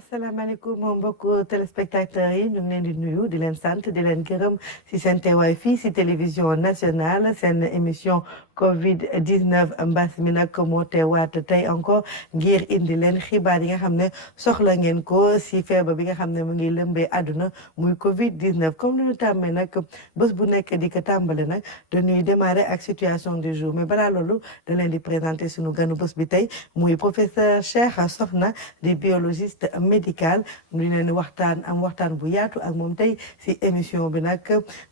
asalaamaaleykum mbokku téléspectateurs yi ñu ngi leen di nuyu di leen sant di leen gërëm si seen teewaay fii si télévision nationale seen émission Covid 19 mbas mi nag moo teewaat tey encore ngir indi leen xibaar yi nga xam ne soxla ngeen ko si feebar bi nga xam ne mu ngi lëmbee àdduna muy Covid 19 comme ni ñu tàmmee nag bés bu nekk di ko tàmbale nag dañuy démarrer ak situation du jour mais balaa loolu da leen di présenter suñu ganu bés bi tey muy professeur Cheikh Sokhna di biologiste médical ñu leen waxtaan am waxtaan bu yaatu ak moom tey si émission bi nag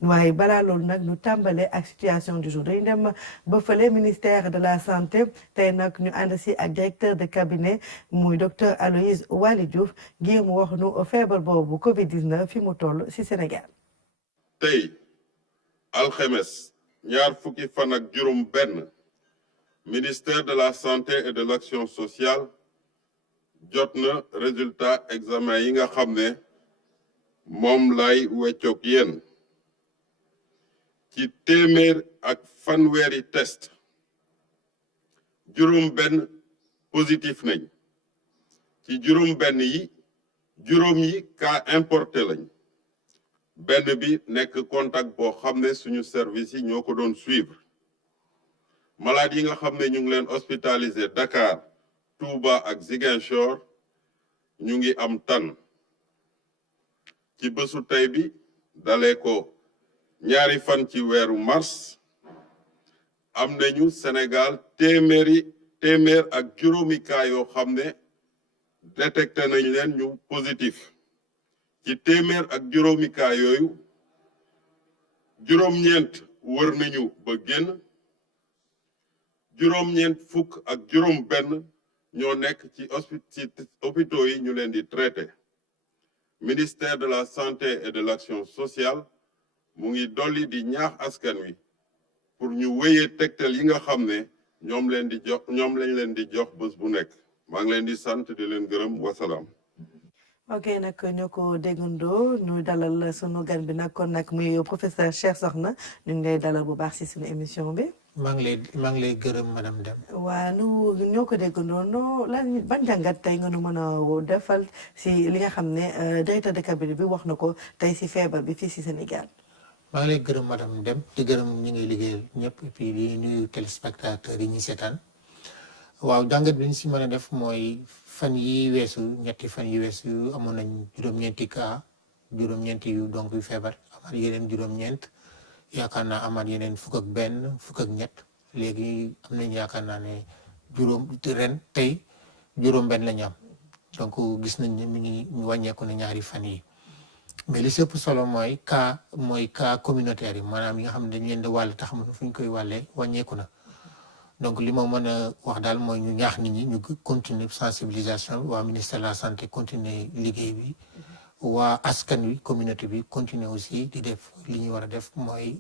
waaye balaa loolu nag ñu tàmbalee ak situation du jour dañu dem ba fële ministère de la santé tey nag ñu ànd si ak directeur de cabinet muy docteur Aloyse Waly Diouf ngir mu wax nu feebar boobu Covid 19 fi mu toll si Sénégal. tey alxemes ñaar fukki fan ak juróom benn ministère de la santé et de l'action sociale jot na résultat examen yi nga xam ne moom lay weccoog yéen ci téeméer ak fanweeri test juróom benn positif nañ ci juróom benn yi juróom yi cas importé lañ benn bi nekk contact boo xam ne suñu service yi ñoo ko doon suivre malade yi nga xam ne ñu ngi leen hospitalisé Dakar Touba ak Ziguinchor ñu ngi am tan ci bésu tey bi dalee ko ñaari fan ci weeru mars am nañu Sénégal téeméer ak juróomi cas yoo xam ne détecté nañ leen ñu positif ci téeméer ak juróomi cas yooyu juróom-ñeent wër nañu ba génn juróom-ñeent fukk ak juróom benn ñoo nekk ci hôpitaux yi ñu leen di traité ministère de la santé et de l'action sociale mu ngi dolli di ñaax askan wi pour ñu wéyee tegtal yi nga xam ne ñoom lañ leen di jox bés bu nekk maa ngi leen di sant di leen gërëm wasalaam. ok nag ñoo ko déggandoo ñu dalal sunu gan bi nag kon nag muy professeur Cheikh Sokhna ñu ngi lay dalal bu baax si sunu émission bi. maa ngi lay gërëm madame Deme. waa nu ñoo ko déggandoo noo lan ban jàngat tey nga nu mën a defal si li nga xam ne directeur de cabinet bi wax na ko tey si feebar bi fii si Sénégal. maa ngi lay gërëm madame Deme di gërëm ñi ngay liggéeyal ñëpp et puis di nuyu téléspectateurs yi ñuy seetaan waaw jàngat bi ñu si mën a def mooy fan yi weesu ñetti fan yi weesu amoon nañ juróom-ñeenti cas juróom-ñeenti yu donc yu feebar amaat yeneen juróom-ñeent yaakaar naa amaat yeneen fukk ak benn fukk ak ñett léegi am nañ yaakaar naa ne ren tey juróom-benn la ñu am donc gis nañ ne mi ngi ñu wàññeeku ne ñaari fan yi mais li si ëpp solo mooy cas communautaire yi maanaam yi nga xam ne dañ leen di wàll te xamuñu fu ñu koy wàllee wàññeeku na donc li ma mën a wax daal mooy ñu ñaax nit ñi ñu continuer sensibilisation bi waa ministère de la santé continuer liggéey bi waa askan wi communauté bi continuer aussi di def li ñu war a def mooy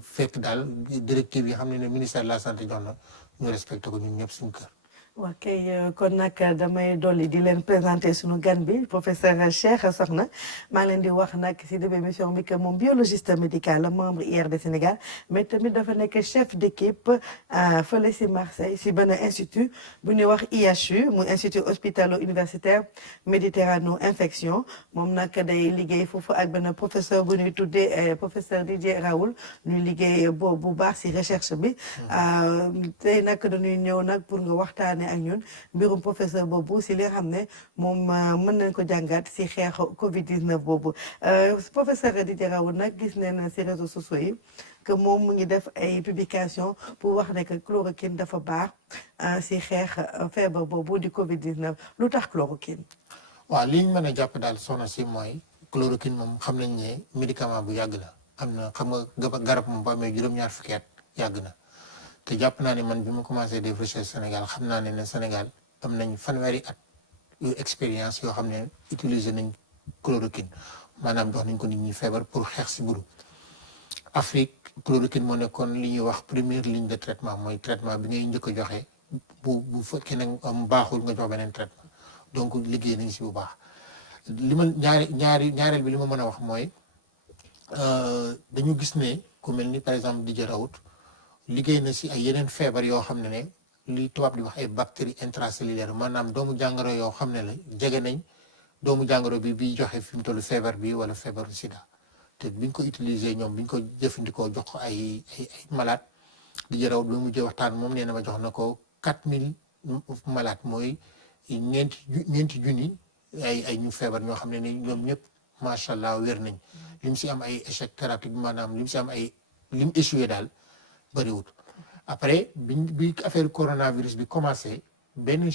fekk daal directive yi xam ne ministère de la santé jox na ñu respecté ko ñun ñëpp suñu kër. ok kon nag damay dolli di leen présenter sunu gan bi professeur Cheikh Sokhna maa ngi leen di wax nag si début émission bi que moom biologiste médical la membre IRD Sénégal mais tamit dafa nekk chef d'équipe fële si Marseille si benn institut bu ñuy wax IHU muy institut hospitalo-universitaire Méditerrano infection moom nag day liggéey foofu ak benn professeur bu ñuy tuddee professeur Didier Raoul ñuy liggéey bu baax si recherche bi tey nag dañuy ñëw nag pour nga waxtaane ak ñun mbirum professeur boobu si li nga xam ne moom mën nañ ko jàngat si xeex Covid 19 boobu professeur Didier Raoult nag gis nañ si réseaux sociaux yi que moom mu ngi def ay publication pour wax ne que chloroquine dafa baax si xeex feebar boobu di Covid 19 lu tax chloroquine. waaw li ñu mën a jàpp daal soxna si mooy chloroquine moom xam nañ ne médicament bu yàgg la am na xam nga garab moom bu amee juróom-ñaar fukki at yàgg na. te jàpp naa ne man bi ma commencé def recherche Sénégal xam naa ne Sénégal am nañ fanweeri at yu expérience yoo xam ne utiliser nañ chloroquine maanaam jox nañ ko nit ñi feebar pour xeex si buru Afrique chloroquine moo nekkoon li ñuy wax première ligne de traitement mooy traitement bi ngay njëkk a joxe bu fekkee ne am baaxul nga jox beneen traitement donc liggéey nañ si bu baax li ma ñaareel bi li ma mën a wax mooy dañu gis ne ku mel ni par exemple Didier Raoult liggéey na si ay yeneen feebar yoo xam ne li tubaab di wax ay bactéries intracellulaires maanaam doomu jàngoro yoo xam ne la jege nañ doomu jàngoro bi joxe fi mu toll feebar bi wala feebaru sida te biñ ko utiliser ñoom biñ ko jëfandikoo jox ko ay malade di jërawut ba mujjee waxtaan moom nee na ma jox na ko 4000 malade mooy ñeenti junni ay ñu feebar ñoo xam ne ni ñoom ñëpp macha allah wér nañ lim si am ay échec thérapeutique maanaam lim si am ay lim échoué daal bëriwut. après bi affaire coronavirus bi commencé benn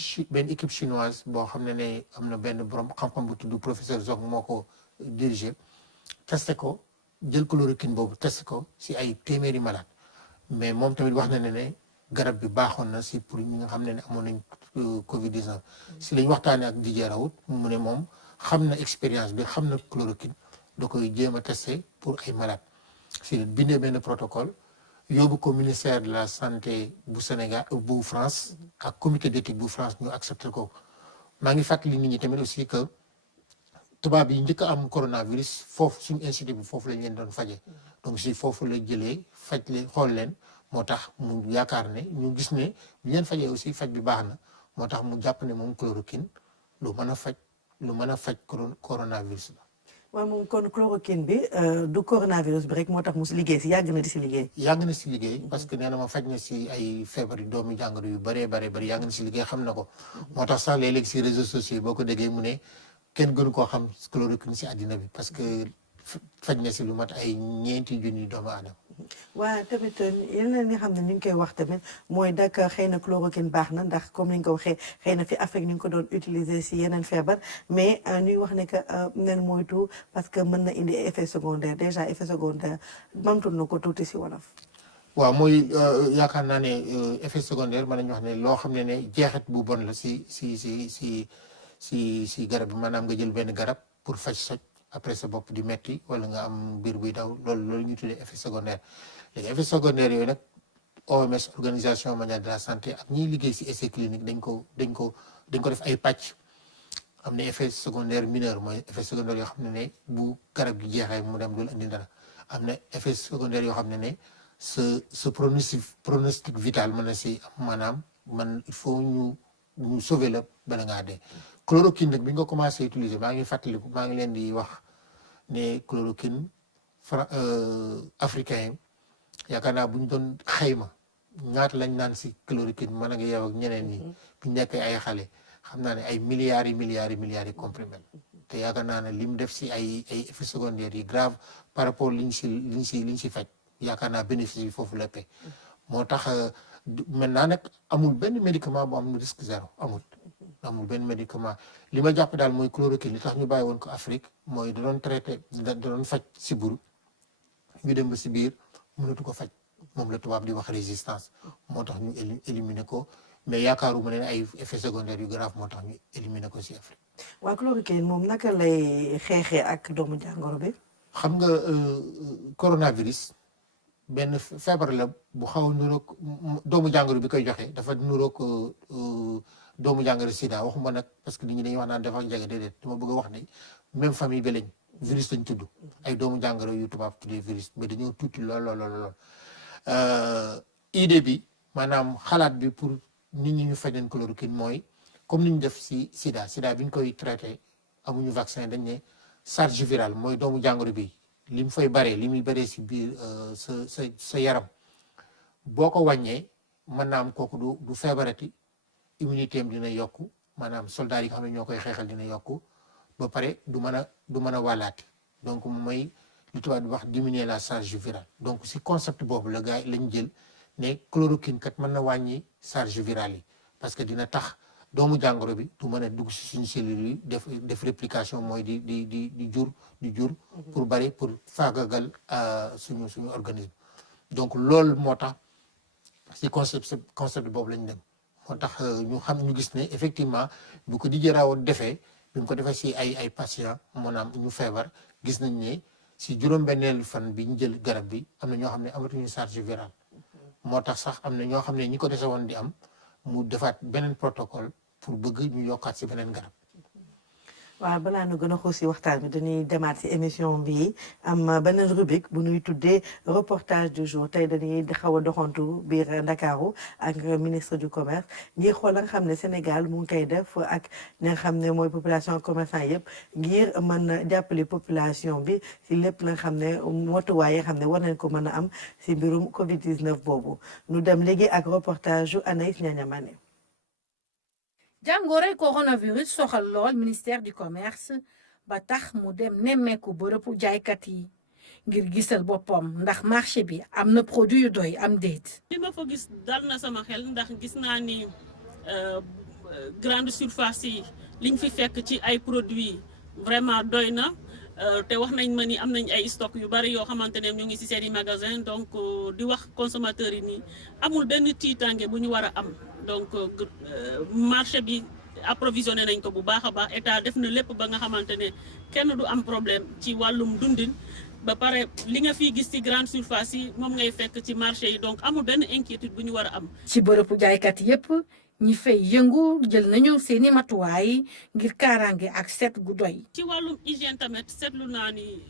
équipe chinoise boo xam ne am na benn borom xam-xam bu tudd professeur Zhong moo ko dirigé testé ko jël chloroquine boobu testé ko si ay téeméeri malade mais moom tamit wax na ne garab bi baaxoon na si pour ñi nga xam ne amoon nañ Covid 19 si lañ waxtaanee ak Didier Raoult mu ne moom xam na expérience bi xam na chloroquine da koy jéem a testé pour ay malade si bindee benn protocole yóbbu ko ministère de la santé bu Sénégal bu France ak comité d'éthique bu France ñu accepté ko. maa ngi fàttali nit ñi tamit aussi que tubaab yi njëkk a am coronavirus foofu suñu institut bi foofu lañ leen doon faje donc si foofu la jëlee faj leen xool leen moo tax mu yaakaar ne ñu gis ne bi leen fajee aussi faj bi baax na moo tax mu jàpp ne moom chloroquine lu mën a faj coronavirus la. waaw moom kon chloroquine bi du coronavirus bi rek moo tax mu si liggéey si yàgg na si liggéey. yàgg na si liggéey parce que nee na ma faj na si ay feebar doomu jàngoro yu bëree bëri yàgg na si liggéey xam na ko moo tax sax léeg-léeg si réseaux sociaux yi boo ko déggee mu ne kenn gënu koo xam chloroquine si àddina bi parce que faj na si lu mat ay 4 junni doomu aadama. waaw tamit yeneen li xam ne ni ñu koy wax tamit mooy d'accord xëy na chloroquine baax na ndax comme ni nga ko waxee xëy na fi Afrique ni nga ko doon utiliser si yeneen feebar mais ñuy wax ne que nen moytu parce que mën na indi effet secondaire déjà effet secondaire mamtul na ko tuuti si wolof. waaw mooy yaakaar naa ne effet secondaire mën nañu wax ne loo xam ne jeexit bu bon la si garab bi maanaam nga jël benn garab pour faj soj après sa bopp di metti wala nga am biir buy daw loolu ñu tuddee effet secondaire léegi effet secondaire yooyu nag OMS organisation mondiale de la santé ak ñiy liggéey si essai clinique dañ ko def ay pàcc am na effet secondaire mineur mooy effet secondaire yoo xam ne bu garab gi jeexee mu dem dul indi dara am na effet secondaire yoo xam ne sa pronostic vital mën na si maanaam il faut ñu sauver la bala ngaa dee. chloroquine nag bi nga commencé utiliser maa ngi fàttaliku maa ngi leen di wax ne chloroquine africain yaakaar naa bu ñu doon xayma ñaata lañ naan si chloroquine mën a nga yow ak ñeneen ñi bu ñu nekkee ay xale xam naa ne ay milliards yi comprimé te yaakaar naa ne li mu def si ay effets secondaires yi grave par rapport liñ si faj yaakaar naa bénéfice yi foofu la paie moo tax maintenant nag amul benn médicament bu am risque zéro amul benn médicament li ma jàpp daal mooy chloroquine li tax ñu bàyyi woon ko Afrique mooy da doon faj sibbiru ñu dem ba si biir mënatu ko faj moom la tubaab di wax résistance moo tax ñu éliminer ko mais yaakaaruma ne ay effets secondaires yu grave moo tax ñu éliminer ko si Afrique. waaw chloroquine moom naka lay xeexee ak doomu jàngoro bi. xam nga coronavirus benn feebar la bu xaw a niroog doomu jàngoro bi koy joxe dafa niroog doomu jàngoro sida waxuma nag parce que nit ñi dañuy wax naan dafa jege déedéet dama bëgg a wax ne même famille bi lañ virus lañ tudd ay doomu jàngoro yu tubaab tuddee virus mais dañoo tuuti lool idée bi maanaam xalaat bi pour nit ñi ñu fajeen chloroquine mooy comme ni ñu def si sida bi ñu koy traité amuñu vaccin dañ ne charge virale mooy doomu jàngoro bi li mu fay baree li muy baree si biir sa yaram boo ko wàññee mën naa am kooku du feebarati immunité am dina yokku maanaam soldats yi nga xam ne ñoo koy xeexal dina yokku ba pare du mën a wàllaate donc mooy li tubaab di wax diminuer la charge virale donc si concept boobu la gars yi lañ jël ne chloroquine kat mën na wàññi charge virale yi parce que dina tax doomu jàngoro bi du mën a dugg si suñu cellules yi def réplication mooy di jur pour bari pour faagagal suñu organisme donc loolu moo tax si concept boobu lañ dem moo tax ñu gis ne effectivement bu ko Didier Raoult defee bi mu ko defee si ay patients maanaam ñu feebar gis nañ ne si juróom-benneelu fan bi ñu jël garab bi am na ñoo xam ne amatuñu charge virale moo tax sax am na ñoo xam ne ñi ko dese woon di am mu defaat beneen protocole pour bëgg ñu yokkaat si beneen garab. waaw balaa nu gën a xuus si waxtaan bi dañuy demaat si émission bi am beneen rubrique bu ñuy tuddee reportage du jour tey dañuy xaw a doxantu biir Ndakaaru ak ministre du commerce ngir xool la nga xam ne Sénégal mu ngi koy def ak li nga xam ne mooy population commerçant yëpp ngir mën a jàppale population bi si lépp la nga xam ne motuwaay yi nga xam ne war nañ ko mën a am si mbirum Covid 19 boobu nu dem léegi ak reportage yu Anaïs Niagnamane. jàngoroy coronavirus soxal lool ministère du commerce ba tax mu dem nemmeeku bërëbu jaaykat yi ngir gisal boppam ndax marché bi am na produit yu doy am déet. li ma fa gis dal na sama xel ndax gis naa ni grande surface yi liñ fi fekk ci ay produits vraiment doy na te wax nañ ma ni am nañ ay stock yu bari yoo xamante ne ñu ngi ci seen i magasin donc di wax consommateurs yi nii amul benn tiitange bu ñu war a am. donc marché bi approvisionné nañ ko bu baax a baax état def na lépp ba nga xamante ne kenn du am problème ci wàllum dundin ba pare li nga fiy gis ci grande surface yi moom ngay fekk ci marché yi donc amul benn inquiétude bu ñu war a am. ci bërëbu jaaykat yépp ñi fay yëngu jël nañu seeni matuwaay ngir kaaraange ak set gu doy. ci wàllum hygiène tamit seetlu naa ni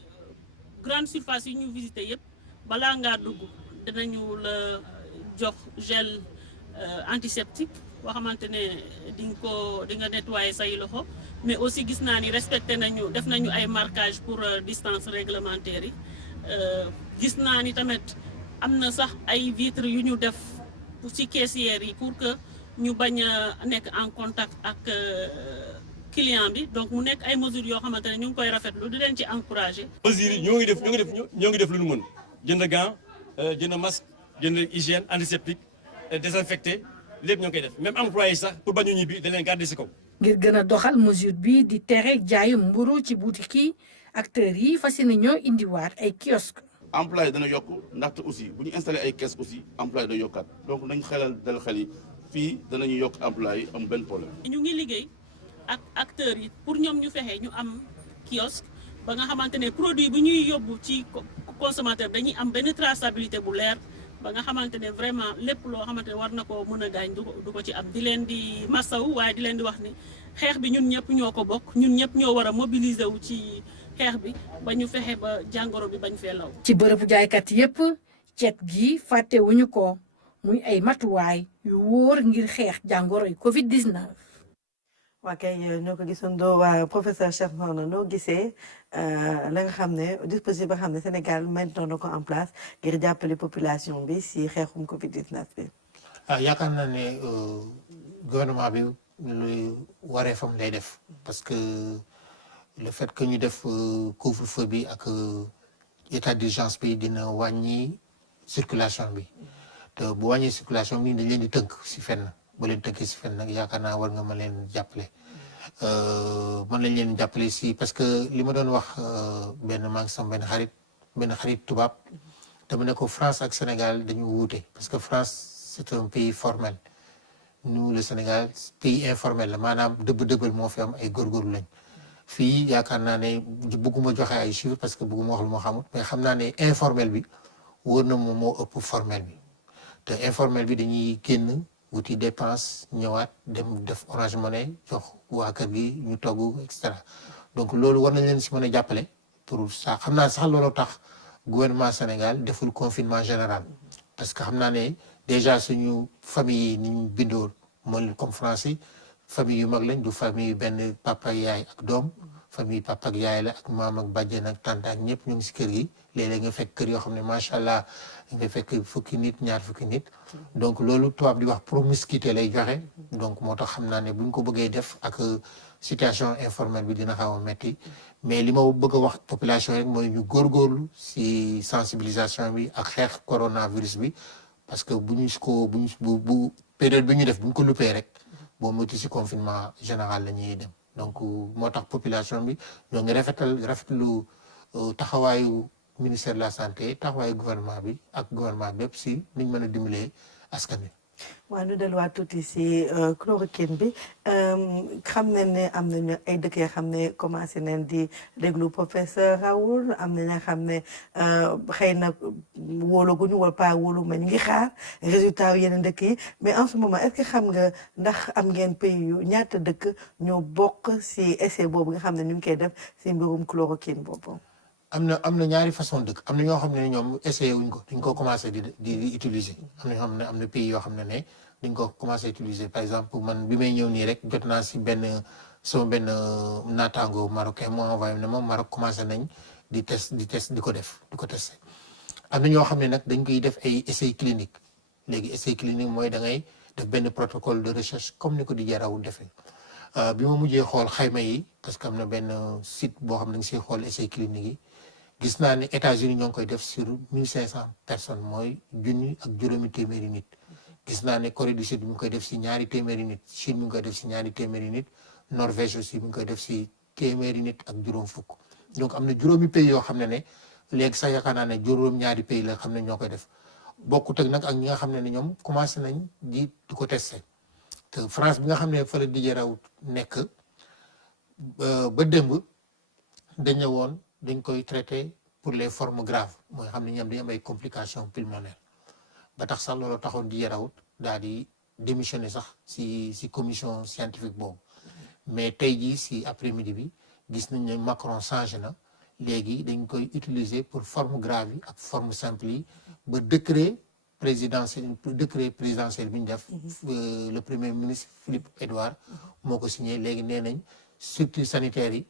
grande surface yi ñu visité yépp balaa ngaa dugg dinañu la jox gel. Antiseptique boo xamante ne di nga nettoyer say loxo mais aussi gis naa ni respecté nañu def nañu ay marquage pour distance réglementaire yi gis naa ni tamit am na sax ay vitres yu ñu def ci caissières yi pour que ñu bañ a nekk en contact ak client bi donc mu nekk ay mesures yoo xamante ne ñu ngi koy rafetlu di leen ci encourager. mesures yi ñoo ngi def lu ñu mën jënd gant jënd masque jënd hygiène antiseptique désinfecté lépp ñoo koy def même employé sax pour bañu ñibbi da leen garder ci kaw. ngir gën a doxal mesure bi di tere jaayum mburu ci boutique yi acteurs yi fas yéene ñoo indiwaat ay kiosque. employé dana yokk ndaxte aussi bu ñu installé ay caisse aussi employé da yokkaat donc nañ dal xel yi fii danañu yokk employé am benn problème. ñu ngi liggéey ak acteurs yi pour ñoom ñu fexe ñu am kiosque ba nga xamante ne produit bu ñuy yóbbu ci consommateur dañuy am benn traçabilité bu leer. ba nga xamante ne vraiment lépp loo xamante ne war na ko mën a gaañ du ko ci am di leen di masaw waaye di leen di wax ni xeex bi ñun ñëpp ñoo ko bokk ñun ñëpp ñoo war a mobiliser wu ci xeex bi ba ñu fexe ba jàngoro bi bañ fee law. ci bërëbu jaaykat yépp cet gi fàttewuñu ko muy ay matuwaay yu wóor ngir xeex jàngoroy Covid 19. waa kay ñoo ko gisandoo waa professeur Cheikh Sokhna noo gisee la nga xam ne dispositif ba nga xam ne Sénégal maintenant na ko en place ngir jàppale population bi si xeexum Covid 19 bi. yaakaar naa ne gouvernement bi lu waree fam lay def parce que le fait que ñu def couvre-feu bi ak état d'urgence bi dina wàññi circulation bi te bu wàññi circulation bi dañ leen di tënk si fenn. ba leen tënkee si fenn nag yaakaar naa war nga ma leen jàppale man lañ leen jàppale si parce que li ma doon wax maa ngi sama benn xarit tubaab dama ne ko France ak Sénégal dañu wuute parce que France c'est un pays formel nous le Sénégal pays informel la maanaam dëbbal moo fi am ay góorgóorlu lañ fii yaakaar naa ne bëgguma joxe ay chiffres parce que bëgguma wax lu ma xamut mais xam naa ne informel bi wóor na moom moo ëpp formel bi te informel bi dañuy génn wuti dépense ñëwaat dem def Orange Money jox waa kër gi ñu togg et cetera donc loolu war nañ leen si mën a jàppale pour ça xam naa sax loolu tax gouvernement Sénégal deful confinement général parce que xam naa ne déjà suñu famille yi ni ñu bindoo mooy comme français famille yu mag lañ du famille benn papa yaay ak doom famille papa ak yaay la ak maam ak bàjjen ak tante ak ñëpp ñu ngi si kër gi léeg-léeg nga fekk kër yoo xam ne macha allah nga fekk fukki nit ñaar fukki nit donc loolu tubaab di wax promiscuité lay joxe donc moo tax xam naa ne buñ ko bëggee def ak situation informelle bi dina xaw a metti mais li ma bëgg a wax population rek mooy ñu góorgóorlu si sensibilisation bi ak xeex coronavirus bi parce que bu période bi ñu def bu ñu ko luppee rek boo moytu si confinement général la ñuy dem donc moo tax population bi ñoo ngi rafetlu taxawaayu ministère de la santé taxawaayu gouvernement bi ak gouvernement bépp si niñ mën a dimbalee askan wi. waaw ñu delluwaat tuuti si chloroquine bi xam nañ ne am nañu ay dëkk yoo xam ne commencé nañ di déglu professeur Raoul am na ñoo xam ne xëy na wóolaguñu wala pas wóolu ma ñu ngi xaar résultat yu yeneen dëkk yi mais en ce moment est-ce que xam nga ndax am ngeen pays yu ñaata dëkk ñoo bokk si essai boobu nga xam ne ñu ngi koy def si mbirum chloroquine boobu. am na ñaari façon dëkk am na ñoo xam ne ñoom essayé wuñ ko duñ ko commencé di utiliser am na ñoo xam ne am na pays yoo xam ne duñ ko commencé utiliser par exemple man bi may ñëw nii rek jot naa si sama benn naataango marocain moo envoyé ne moom Maroc commencé nañ di ko testé am na ñoo xam ne nag dañ koy def ay essai clinique léegi essai clinique mooy da ngay def benn protocole de recherche comme ni ko di jarawul defee bi ma mujjee xool xayma yi parce que am na benn site boo xam ne nga siy xool essai clinique yi gis naa ne États-Unis ñoo ngi koy def sur 1500 personnes mooy junni ak juróomi téeméeri nit gis naa ne Corée du Sud mi ngi koy def si ñaari téeméeri nit Chine mi ngi koy def si ñaari téeméeri nit Norvège aussi mi ngi koy def si téeméeri nit ak juróom fukk donc am na juróomi pays yoo xam ne léegi sax yaakaar naa ne juróom-ñaari pays la xam ne ñoo koy def bokkut ak nag ak ñi nga xam ne ñoom commencé nañ di ko testé te France bi nga xam ne fa la Didier Raoult nekk ba démb dañ woon dañ koy traité pour les formes graves mooy xam ne ñoom dañu am ay complications pulmonaires ba tax sax loolu taxoon di yarawut daal di démissionné sax si commission scientifique boobu mais tey jii si après midi bi gis nañ ne Macron changé na léegi dañ koy utiliser pour forme grave yi ak forme simple yi ba décret présidentiel bi ñu def le premier ministre Philippe Edouard moo ko signé léegi nee nañ structure sanitaire yi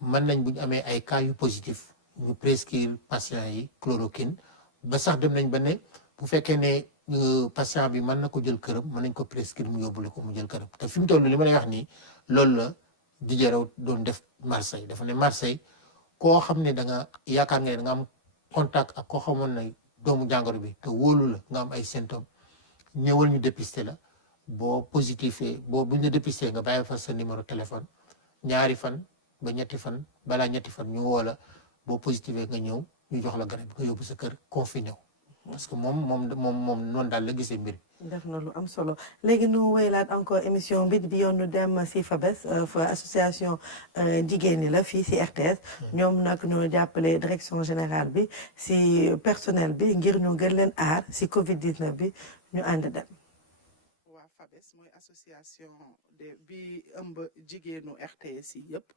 mën nañ bu ñu amee ay cas yu positif ñu prescrire patient yi chloroquine ba sax dem nañ ba ne bu fekkee ne patient bi mën na ko jël këram mën nañ ko prescrire mu yóbbule ko mu jël këram te fi mu toll li ma lay wax nii loolu la Didier Raoult doon def Marseille dafa ne Marseille koo xam ne da nga yaakaar nga ne da nga am contact ak koo xamoon ne doomu jàngoro bi te wóolu la nga am ay symptômes ñëwal ñu dépister la boo positifee buñ la dépister nga bàyyi fa sa numéro téléphone ñaari fan ba ñetti fan balaa ñetti fan ñu woo la boo positifee nga ñëw ñu jox la garab nga yóbbu sa kër confiné wu parce que moom noonu daal la gisee mbir def na lu am solo léegi nu wéylaat encore émission bi yoon nu dem si FABES fa association jigéen ñi la fii si RTS ñoom nag ñoo jàppale direction générale bi si personnel bi ngir ñu gën leen aar si Covid 19 bi ñu ànd dem. waa FABES mooy association bi ëmb jigéenu RTS yi yëpp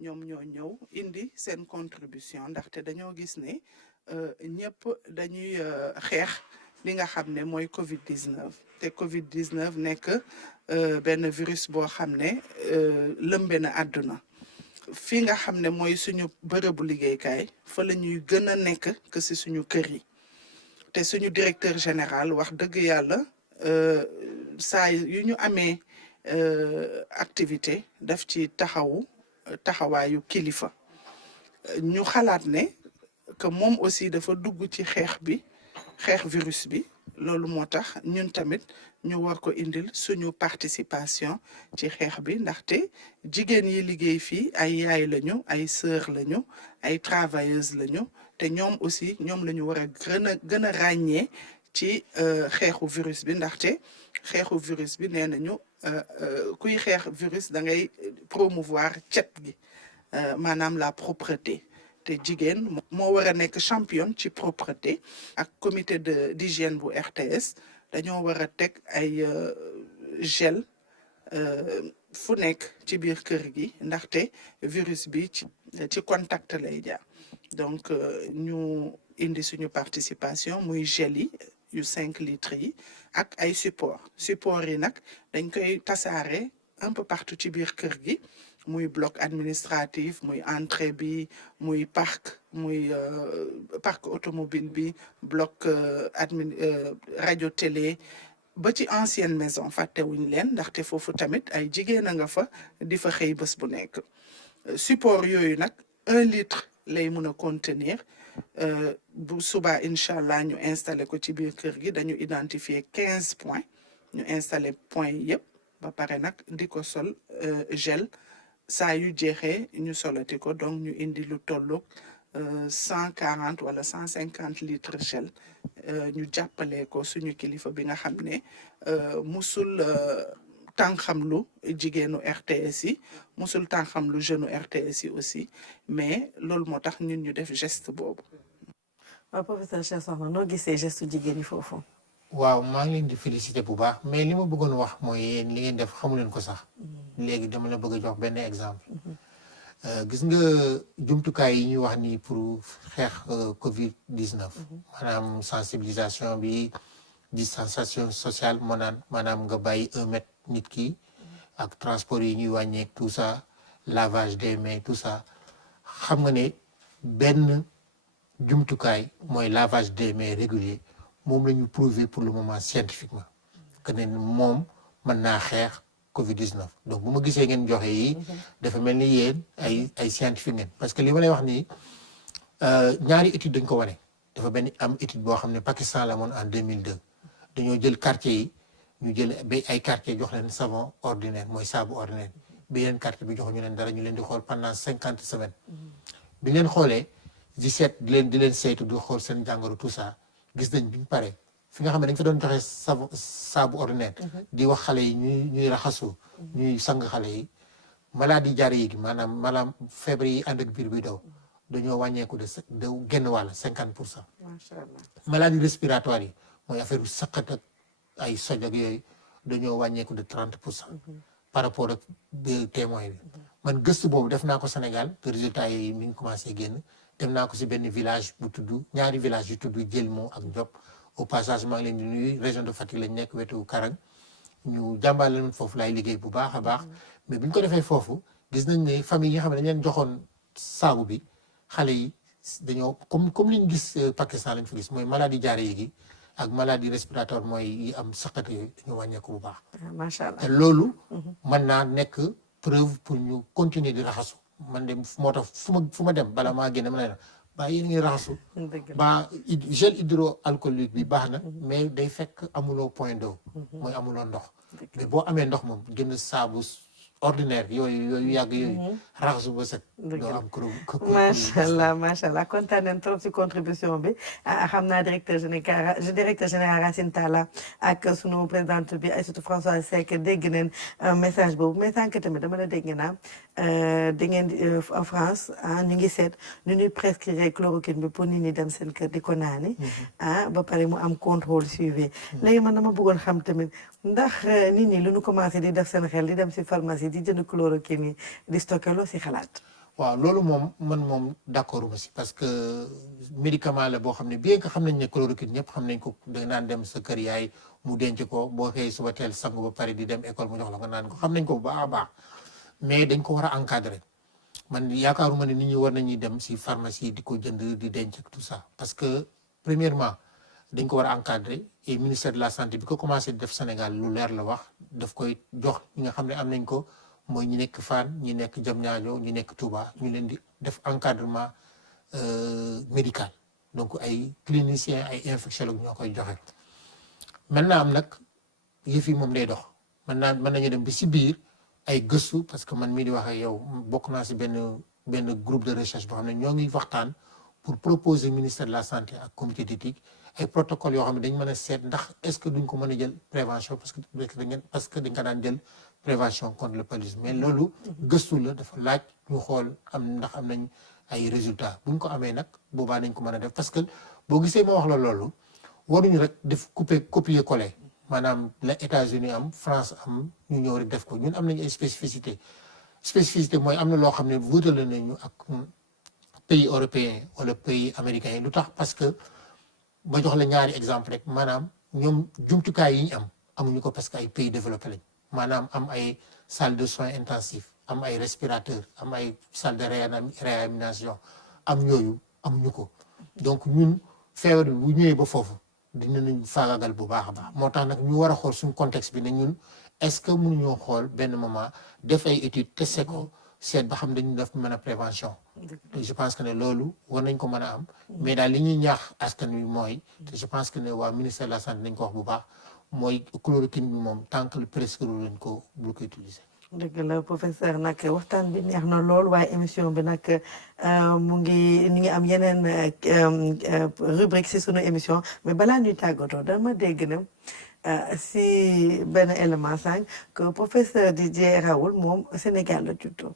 ñoom ñoo ñëw indi seen contribution ndaxte dañoo gis ne ñëpp dañuy xeex. li nga xam ne mooy Covid 19 te Covid 19 nekk benn virus boo xam ne lëmbe na àdduna fi nga xam ne mooy suñu bërëbu liggéeykaay fa la ñuy gën a nekk que si suñu kër yi te suñu directeur général wax dëgg yàlla saa yu ñu amee activité daf ci taxawaayu kilifa ñu xalaat ne que moom aussi dafa dugg ci xeex virus bi loolu moo tax ñun tamit ñu war ko indil suñu participation ci xeex bi ndaxte jigéen yi liggéey fii ay yaay lañu ay sœur lañu ay travailleuses lañu te ñoom aussi ñoom la ñu war a gën a ràññee ci xeexu virus bi ndaxte xeexu virus bi nee nañu kuy xeex virus da ngay promouvoir cet gi maanaam la propreté te jigéen moo war a nekk championne ci propreté ak comité d'hygiène bu RTS dañoo war a teg ay gel fu nekk ci biir kër gi ndaxte virus bi ci contact lay jaar donc ñu indi suñu participation muy gel yi yu 5 litres yi ak ay support yi nag dañ koy tasaare un peu partout ci biir kër gi muy bloc administratif muy entrée bi muy parc automobile bi bloc radio télé ba ci ancienne maison fàttewuñ leen ndaxte foofu tamit ay jigéen a nga fa di fa xëy bés bu nekk support yooyu nag 1 litre lay mun a contenir bu subaa incha allah ñu installé ko ci biir kër gi dañu identifier 15 points ñu installé points yi yëpp ba pare nag di ko sol gel saa yu jeexee ñu solati ko donc ñu indi lu tolloog 140 wala 150 litres gel ñu jàppale ko suñu kilifa bi nga xam ne musul tànqamlu jigéenu RTS yi musul tànqamlu jeune RTS yi aussi mais loolu moo tax ñun ñu def geste boobu. waaw professeur Cheikh Sokhna noo gisee geste jigéen yi foofu. waaw maa ngi leen di féliciter bu baax mais li ma bëggoon wax mooy yéen li ngeen def xamu leen ko sax léegi dama la bëgg a jox benn exemple gis nga jumtukaay yi ñuy wax ni pour xeex Covid 19 maanaam sensibilisation bi distanciation sociale maanaam nga bàyyi 1 mètre nit ki ak transport yi ñuy wàññeek tout ça lavage des mains tout ça xam nga ne benn jumtukaay mooy lavage des mains régulier moom la ñu prouvé pour le moment scientifiquement que ne moom mën naa xeex Covid 19 donc bu ma gisee ngeen joxe yi dafa mel ni yéen ay scientifique ngeen parce que li ma lay wax nii ñaari étude dañ ko wane dafa benn am étude boo xam ne Pakistan la moon en 2002 dañoo jël quartier yi ñu jël ba ay quartier jox leen savon ordinaire mooy saabu ordinaire bi yeneen quartier bi jox ñu leen dara ñu leen di xool pendant 50 semaines bi leen xoolee di seet di leen saytu di xool seen jàngoro tout ça gis nañ bi ñu paree fi nga xam ne dañ fa doon joxe saabu ordinaire di wax xale yi ñuy raxasu ñuy sang xale yi maladie diarrhée yi maanaam feebar yi ànd ak biir bi daw dañoo wàññeeku de genn wàll 50%. macha allah maladie respiratoire yi mooy affaire saqat ak ay soj ak yooyu dañoo wàññeeku de 30% par rapport ak témoin bi man gëstu boobu def naa ko Sénégal te résultat yi mi ngi commencé génn dem naa ko si benn village bu tudd ñaari village yu tudd Djelmo ak Diop au passage maa ngi leen di nuyu région de Fatick lañ nekk wetu Karang ñu jàmbaale leen foofu laay liggéey bu baax a baax mais bu ñu ko defee foofu gis nañ ne famille yi nga xam ne dañ leen joxoon saabu bi xale yi dañoo comme li ñu gis Pakistan lañ fa gis mooy maladie diarrhée yi ak maladie respiratoire mooy yi am saqat yooyu dañoo wàññeeku bu baax. macha allah te loolu mën naa nekk preuve pour ñu continuer di raxasu man de moo tax fu ma dem bala maa génne ma ne la ba yéen ngi raxasu ba gel hydroalcoolique bi baax na mais day fekk amuloo point d'eau mooy amuloo ndox mais boo amee ndox moom gën saabu ordinaire yooyu yàgg yooyu raxasu ba set doo am macha allah kontaan nañ trop ci contribution bi xam naa directeur général Racine Talla ak sunu présidente bi Aïssatou Françoise Seck dégg nañ message boobu mais sànq tamit dama la dégg naa da ngeen en France ñu ngi seet ñu ñuy prescrire chloroquine bi pour nit ñi dem seen kër di ko naani ba pare mu am contrôle suivi léegi man dama bëggoon xam tamit ndax nit ñi lu ñu commencé di def seen xel di dem si pharmacie di jënd chloroquine yi di stocké loo si xalaat. waaw loolu moom d'accord ma si parce que médicament la boo xam ne bien que xam nañ ne chloroquine ñëpp xam nañ ko da naan dem sa kër yaay mu denc ko boo xëyee suba teel sangu ba pare di dem école mu jox la nga naan ko xam nañ ko bu baax a baax mais dañ ko war a encadrer man yaakaaruma ne nit ñi war nañuy dem si pharmacie di ko jënd di denc ak tout ça parce que premièrement dañ ko war a encadrer et ministère de la santé bi ko commencé def Sénégal lu leer la wax daf koy jox ñi nga xam ne am nañ ko mooy ñi nekk Fann ñi nekk Diamniadio ñi nekk Touba ñu leen di def encadrement médical donc ay cliniciens ay infectiologues ñoo koy joxe. maintenant am nag yëf yi moom day dox mën nañu dem bi si biir ay gëstu parce que man mii di wax ak yow bokk naa si benn groupe de recherche boo xam ne ñoo ngi waxtaan pour proposer ministère de la santé ak comité d'éthique ay protocole yoo xam ne dañ mën a seet ndax est-ce que duñ ko mën a jël prévention parce que dañ ko daan jël prévention contre le paludisme mais loolu gëstu la dafa laaj ñu xool ndax am nañ ay résultats buñ ko amee nag boobaa nañ ko mën a def parce que boo gisee ma wax la loolu waruñu rek def copier coller maanaam la États-Unis am France am ñu ñëw rek def ko ñun am nañu ay spécificité mooy am na loo xam ne wutale nañu ak pays européens wala pays américains yi lu tax parce que ba jox la ñaari exemple rek maanaam ñoom jumtukaay yi ñu am amuñu ko parce que ay pays développés lañ maanaam am ay salle de soins intensifs am ay respirateurs am ay salle de réanimation am yooyu amuñu ko donc ñun feebar bi bu ñëwee ba foofu dinañ faagagal bu baax a baax moo tax nag ñu war a xool suñu contexte bi ne ñun est-ce que mënuñoo xool benn moment def ay études testé ko seet ba xam dañu def mën a prévention je pense que ne loolu war nañ ko mën a am mais daal li ñuy ñaax askan wi mooy te je pense que ne waa ministère de la santé nañ ko wax bu baax mooy chloroquine bi moom tant que le prescrire lañ ko bu ko utiliser. dëgg la professeur nag waxtaan bi neex na lool waaye émission bi nag mu ngi ñu ngi am yeneen rubrique si sunu émission mais balaa ñuy tàggatoo dama dégg na si benn élément sànq que professeur Didier Raoult moom Sénégal la juddoo.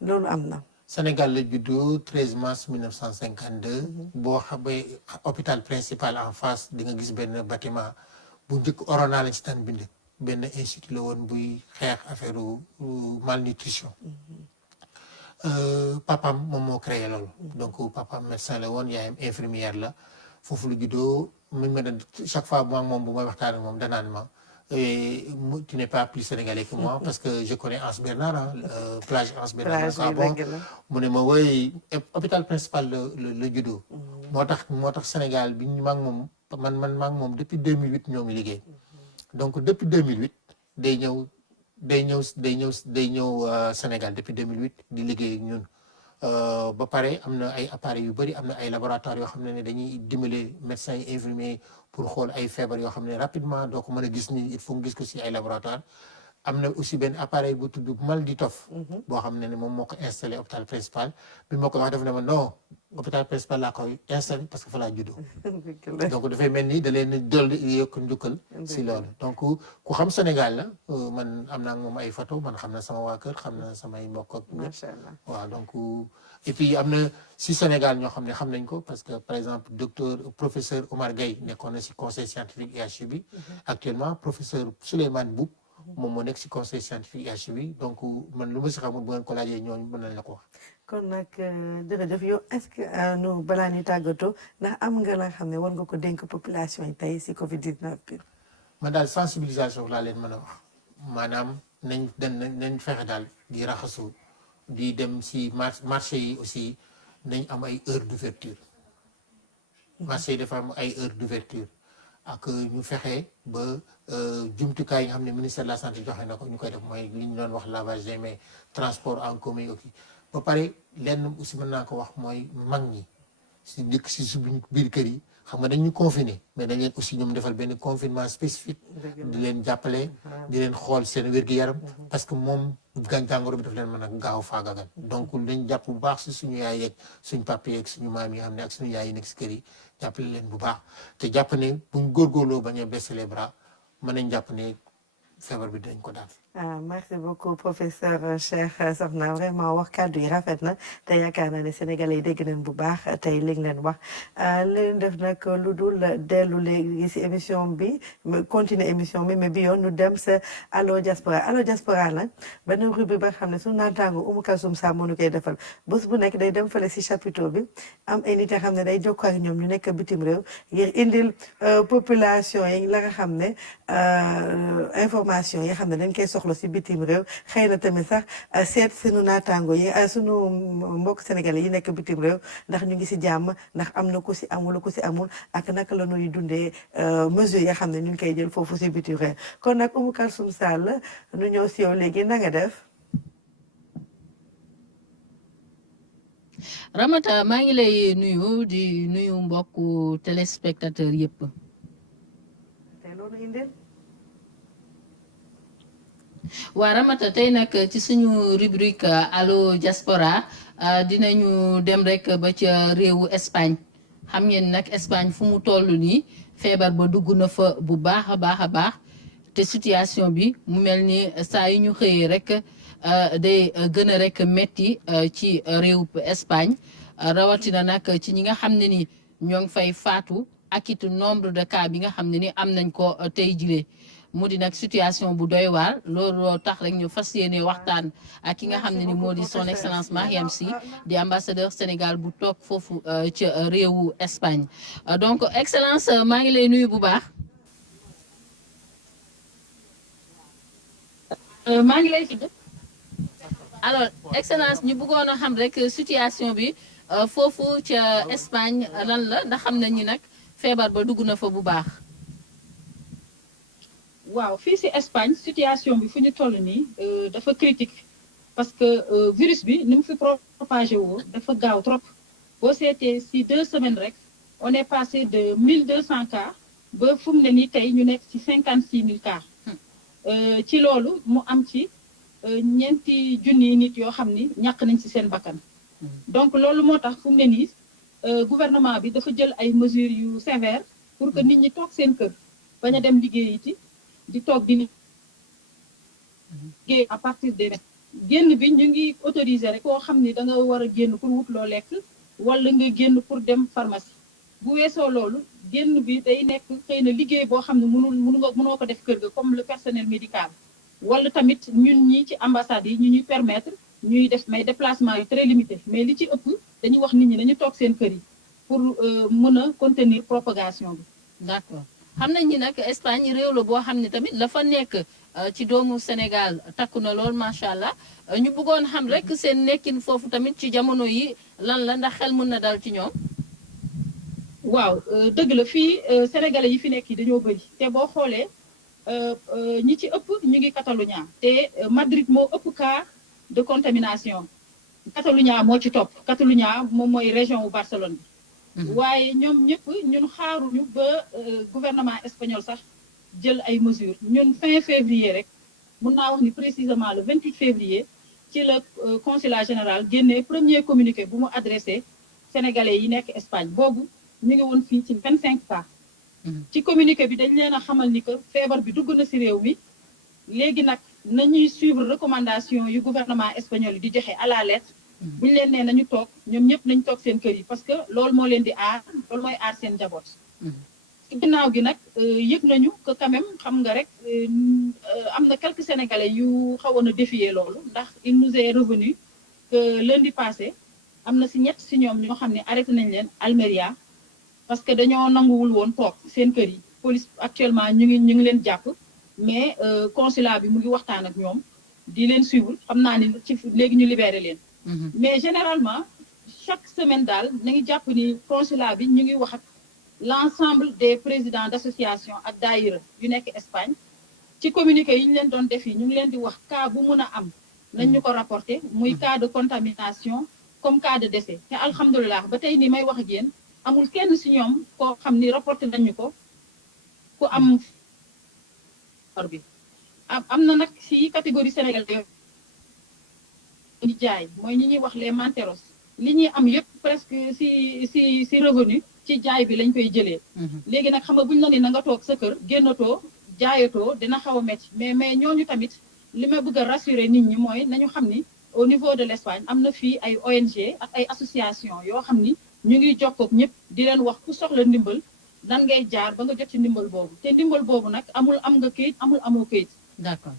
loolu am na. Sénégal la juddoo 13 mars 1952. boo xamee hôpital principal en face di nga gis benn bâtiment bu njëkk Orona lañ si daan bind. benn institut la woon buy xeex affaire malnutrition. papam moom moo créé loolu. donc papam médecin la woon yaayam infirmière la foofu lu juddoo mi ma ne chaque fois moom bu may waxtaan ak moom danaan ma tu n'es pas plus sénégalais que moi parce que je connais Anse Bernard plage Anse Bernard. bon mu ne ma woy hôpital principal la juddoo. moo tax Sénégal bi ñu maa ngi moom man maa ngi moom depuis 2008 ñoo ngi liggéey. donc depuis 2008 day ñëw Sénégal depuis 2008 di liggéey ak ñun ba pare am na ay appareils yu bëri am na ay laboratoires yoo xam ne dañuy dimbale médecins yi infirmiers pour xool ay feebar yoo xam ne rapidement doo ko mën a gis ni il faut nga gis ko si ay laboratoire am na aussi benn appareil bu tudd Malditof boo xam ne moom moo ko installé hôpital principal bi moo ko wax def ne ma non hôpital principal laa koy installé parce que fa laa juddoo donc dafay mel ni da leen dolli yokk njukkal si loolu donc ku xam Sénégal la man am naa moom ay photo man xam na sama waa kër xam na samay mbokk ak macha allah waaw donc et puis am na si Sénégal ñoo xam ne xam nañ ko parce que par exemple professeur Omar Gueye nekkoon na si conseil scientifique IHU bi actuellement professeur Souleymane Boub moom moo nekk si conseil scientifique IHU bi donc man lu ma si xamul bu ngeen ko laajee ñooñu mën nañ la ko wax. kon nag jërëjëf yow est-ce que nu balaa ñuy tàggatoo ndax am nga la nga xam ne war nga ko dénk population yi tey si Covid 19 bi. man daal sensibilisation laa leen mën a wax maanaam nañ fexe daal di raxasu di dem si marché yi aussi nañ am ay heure d'ouverture marché yi dafa am ay heure d'ouverture ak ñu fexe ba jumtukaay yi nga xam ne ministère de la santé joxe na ko ñu koy def mooy li ñu doon wax lavage des mains transport en commun yi ba pare lenn aussi mën naa ko wax mooy mag ñi si dëkk si suñu biir kër yi xam nga dañu confiné mais dañ leen aussi ñoom defal benn confinement spécifique di leen jàppale di leen xool seen wér-gu-yaram parce que moom jàngoro bi daf leen mën a gaaw faagagal donc dañ jàpp bu baax si suñu yaay yeeg suñu papa yeeg suñu maam yi nga xam ne ak suñu yaay yi nekk si kër yi jàppale leen bu baax te jàpp ne buñ góorgóorloo bañ a baisser les bras mën nañ jàpp ne feebar bi dañ ko daal. merci beaucoup professeur Cheikh Sokhna vraiment wax kàddu yi rafet na te yaakaar naa ne sénégalais yi dégg nañ bu baax tey li leen wax leen def nag lu dul dellu léegi si émission bi continuer émission bi mais bi yoon ñu dem sa allo diaspora nag benn rubrique ba nga xam ne su naataango Oumou Kalsoum Samb moo ñu koy defal bés bu nekk day dem fële si chapiteau bi am ay nit yoo xam ne day jokkoo ak ñoom ñu nekk bitim réew ngir indil population yi la nga xam ne information yi xam ne dañ koy soxla si bitim réew xëy na tamit sax seet sunu naataango yi sunu mbokk sénégalais yi nekk bitim réew ndax ñu ngi si jàmm ndax am na ku si amul ku si amul ak naka la ñuy dundee mesures yi xam ne ñu ngi koy jël foofu si bitim réew kon nag Oumou Kalsoum Sall nu ñëw si yow léegi na nga def. Ramata maa ngi lay nuyu di nuyu mbokku téléspectateur yëpp. te loolu indil. waa Ramata tey nag ci suñu rubrique allo diaspora dinañu dem rek ba ca réewu Espagne xam ngeen nag Espagne fu mu toll nii feebar ba dugg na fa bu baax a baax te situation bi mu mel ni saa yu ñu xëyee rek day gën a rek metti ci réewu Espagne rawatina nag ci ñi nga xam ne ni ñoo ngi fay faatu ak it nombre de cas bi nga xam ne ni am nañ ko tey jile. mu di nag situation bu doy waar loolu tax rek ñu fas yéene waxtaan ak ki nga xam ne ni moo di son excellence Mariam Sy di ambassadeur Sénégal bu toog foofu ca réewu Espagne donc excellence maa ngi lay nuyu bu baax. maa ngi lay tudd. alors excellence ñu bëggoon a xam rek situation bi foofu ca Espagne lan la ndax xam nañ ni nag feebar ba dugg na fa bu baax. waaw fii ci Espagne situation bi fu ñu toll nii dafa critique parce que virus bi ni mu fi propagé woo dafa gaaw trop boo seetee ci 2 semaines rek on est passé de 1200 cas ba fu mu ne nii tey ñu nekk ci 56 000 cas ci loolu mu am ci ñeenti junni nit yoo xam ni ñàkk nañ ci seen bakkan. donc loolu moo tax fu mu ne nii gouvernement bi dafa jël ay mesures yu sévères pour que nit ñi toog seen kër bañ a dem liggéeyiti di toog di liggéey à partir des génn bi ñu ngi autorisé rek koo xam ni da nga war a génn pour wut loo lekk wala nga génn pour dem pharmacie bu weesoo loolu génn bi day nekk xëy na liggéey boo xam ne mënoo ko def kër ga comme le personnel médical wala tamit ñun ñi ci ambassade yi ñu ñuy permettre ñuy def may déplacement yu très limité mais li ci ëpp dañuy wax nit ñi dañu toog seen kër yi pour mën a contenir propagation bi. d'accord xam nañ ni nag Espagne réew la boo xam ne tamit la fa nekk ci doomu Sénégal takku na lool macha allah ñu bëggoon xam rek seen nekkin foofu tamit ci jamono yi lan la ndax xel mën na dal ci ñoom. waaw dëgg la fii sénégalais yi fi nekk yi dañoo bëri te boo xoolee ñi ci ëpp ñu ngi Catalunya te Madrid moo ëpp cas de contamination Catalunya moo ci topp Catalunya moom mooy région wu Barcelone bi. waaye ñoom ñëpp ñun xaaruñu ba gouvernement espagnol sax jël ay mesures ñun fin février rek mun naa wax ni précisément le 28 février ci la consulat général génnee premier communiqué bu mu adressé sénégalais yi nekk Espagne boobu ñu ngi woon fii ci 25 cas. ci communiqué bi dañ leen a xamal ni que feebar bi dugg na ci réew mi léegi nag nañuy suivre recommandation yu gouvernement espagnol yi di joxe à la lettre. bu ñu leen nee nañu toog ñoom ñëpp nañu toog seen kër yi parce que loolu moo leen di aar loolu mooy aar seen njaboot. ci ginnaaw gi nag yëg nañu que quand même xam nga rek am na quelques sénégalais yu xawoon a défier loolu ndax il nous est revenu que lundi passé am na ci ñett ci ñoom ñoo xam ne arrêté nañ leen Almeria parce que dañoo nanguwul woon toog seen kër yi police actuellement ñu ngi leen jàpp mais consulat bi mu ngi waxtaan ak ñoom di leen suivre xam naa ni ci léegi ñu libéré leen. mais généralement chaque semaine daal na ngi jàpp ni consulat bi ñu ngi wax ak l'ensemble des présidents d'association ak daayira yu nekk Espagne ci communiqué yi ñu leen doon def yi ñu ngi leen di wax cas bu mun a am nañ ñu ko rapporter muy cas de contamination comme cas de décès te alhamdulilah ba tey nii may wax ak yéen amul kenn ci ñoom koo xam ni rapporté nañu ko ku am bi am na nag ci catégorie sénégalaise ñi jaay mooy ñi ñuy wax les manteros li ñuy am yëpp presque ci revenu ci jaay bi lañ koy jëlee. léegi nag xam nga buñ la ni na nga toog sa kër génnatoo jaayatoo dina xaw a métti mais ñooñu tamit li ma bëgg a rassurer nit ñi mooy nañu xam ni au niveau de l'Espagne am na fii ay ONG ak ay association yoo xam ni ñu ngi jokkoog ñëpp di leen wax ku soxla ndimbal nan ngay jaar ba nga jot ci ndimbal boobu te ndimbal boobu nag amul am nga këyit amul amoo këyit. d'accord.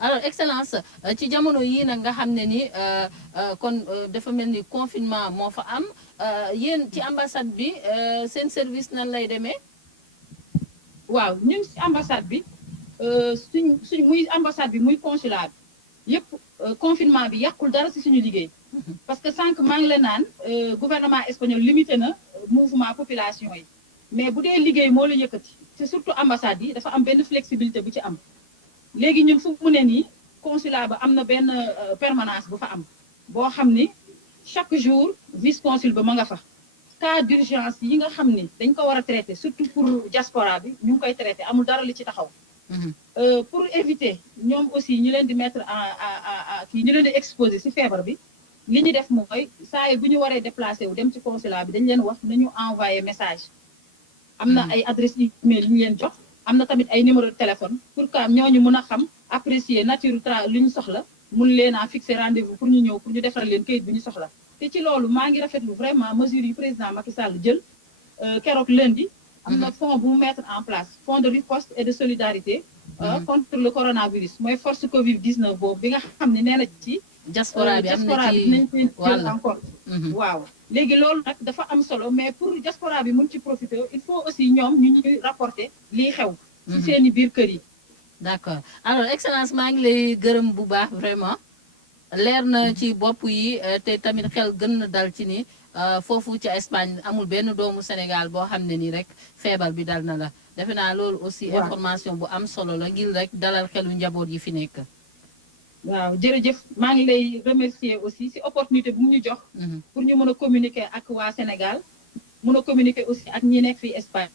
alors excellence ci jamono yii nag nga xam ne ni kon dafa mel ni confinement moo fa am yéen ci ambassade bi seen service nan lay demee. waaw ñun ci ambassade bi suñ muy ambassade bi muy consulat bi yëpp confinement bi yàqul dara ci suñu liggéey. parce que sànq maa ngi la naan gouvernement espagnol limité na mouvement population yi mais bu dee liggéey moo la yëkkati c'est surtout ambassade yi dafa am benn flexibilité bu ci am. léegi ñun fu mu ne nii consulat ba am na benn permanence bu fa am boo xam ni chaque jour vice consul ba ma nga fa cas d'urgence yi nga xam ni dañ ko war a traiter surtout pour diaspora bi ñu ngi koy traiter amul dara li ci taxaw. pour éviter ñoom aussi ñu leen di mettre en kii ñu leen di exposer ci feebar bi li ñu def mooy saa yi bu ñu waree déplacer wu dem ci consulat bi dañ leen wax nañu envoyer message. am na ay adresse email yu ñu leen jox. am na tamit ay numéro de téléphone pour que ñooñu mën a xam apprécier nature li ñu soxla mun leen a fixer rendez-vous pour ñu ñëw pour ñu defal leen kayit bi ñu soxla te ci loolu maa ngi rafetlu vraiment mesures yi président Macky Sall jël keroog lundi am na fonds bu mu mettre en place fonds de riposte et de solidarité contre le coronavirus mooy force Covid 19 boobu bi nga xam ne nee na ci diaspora bi am na ci dinañ leen jël encore waaw léegi loolu nag dafa am solo mais pour diaspora bi mun ci profiter il faut aussi ñoom ñu ñuy rapporter lii xew ci seeni biir kër yi. d'accord alors excellence maa ngi lay gërëm bu baax vraiment leer na ci bopp yi te tamit xel gën na dal ci ni foofu ci Espagne amul benn doomu Sénégal boo xam ne nii rek feebar bi dal na la defe naa loolu aussi information bu am solo la ngir rek dalal xelu njaboot yi fi nekk. waaw jërëjëf maa ngi lay remercier aussi ci opportunité bu mu ñu jox. pour ñu mën a communiquer ak waa Sénégal mën a communiquer aussi ak ñi nekk fii Espagne.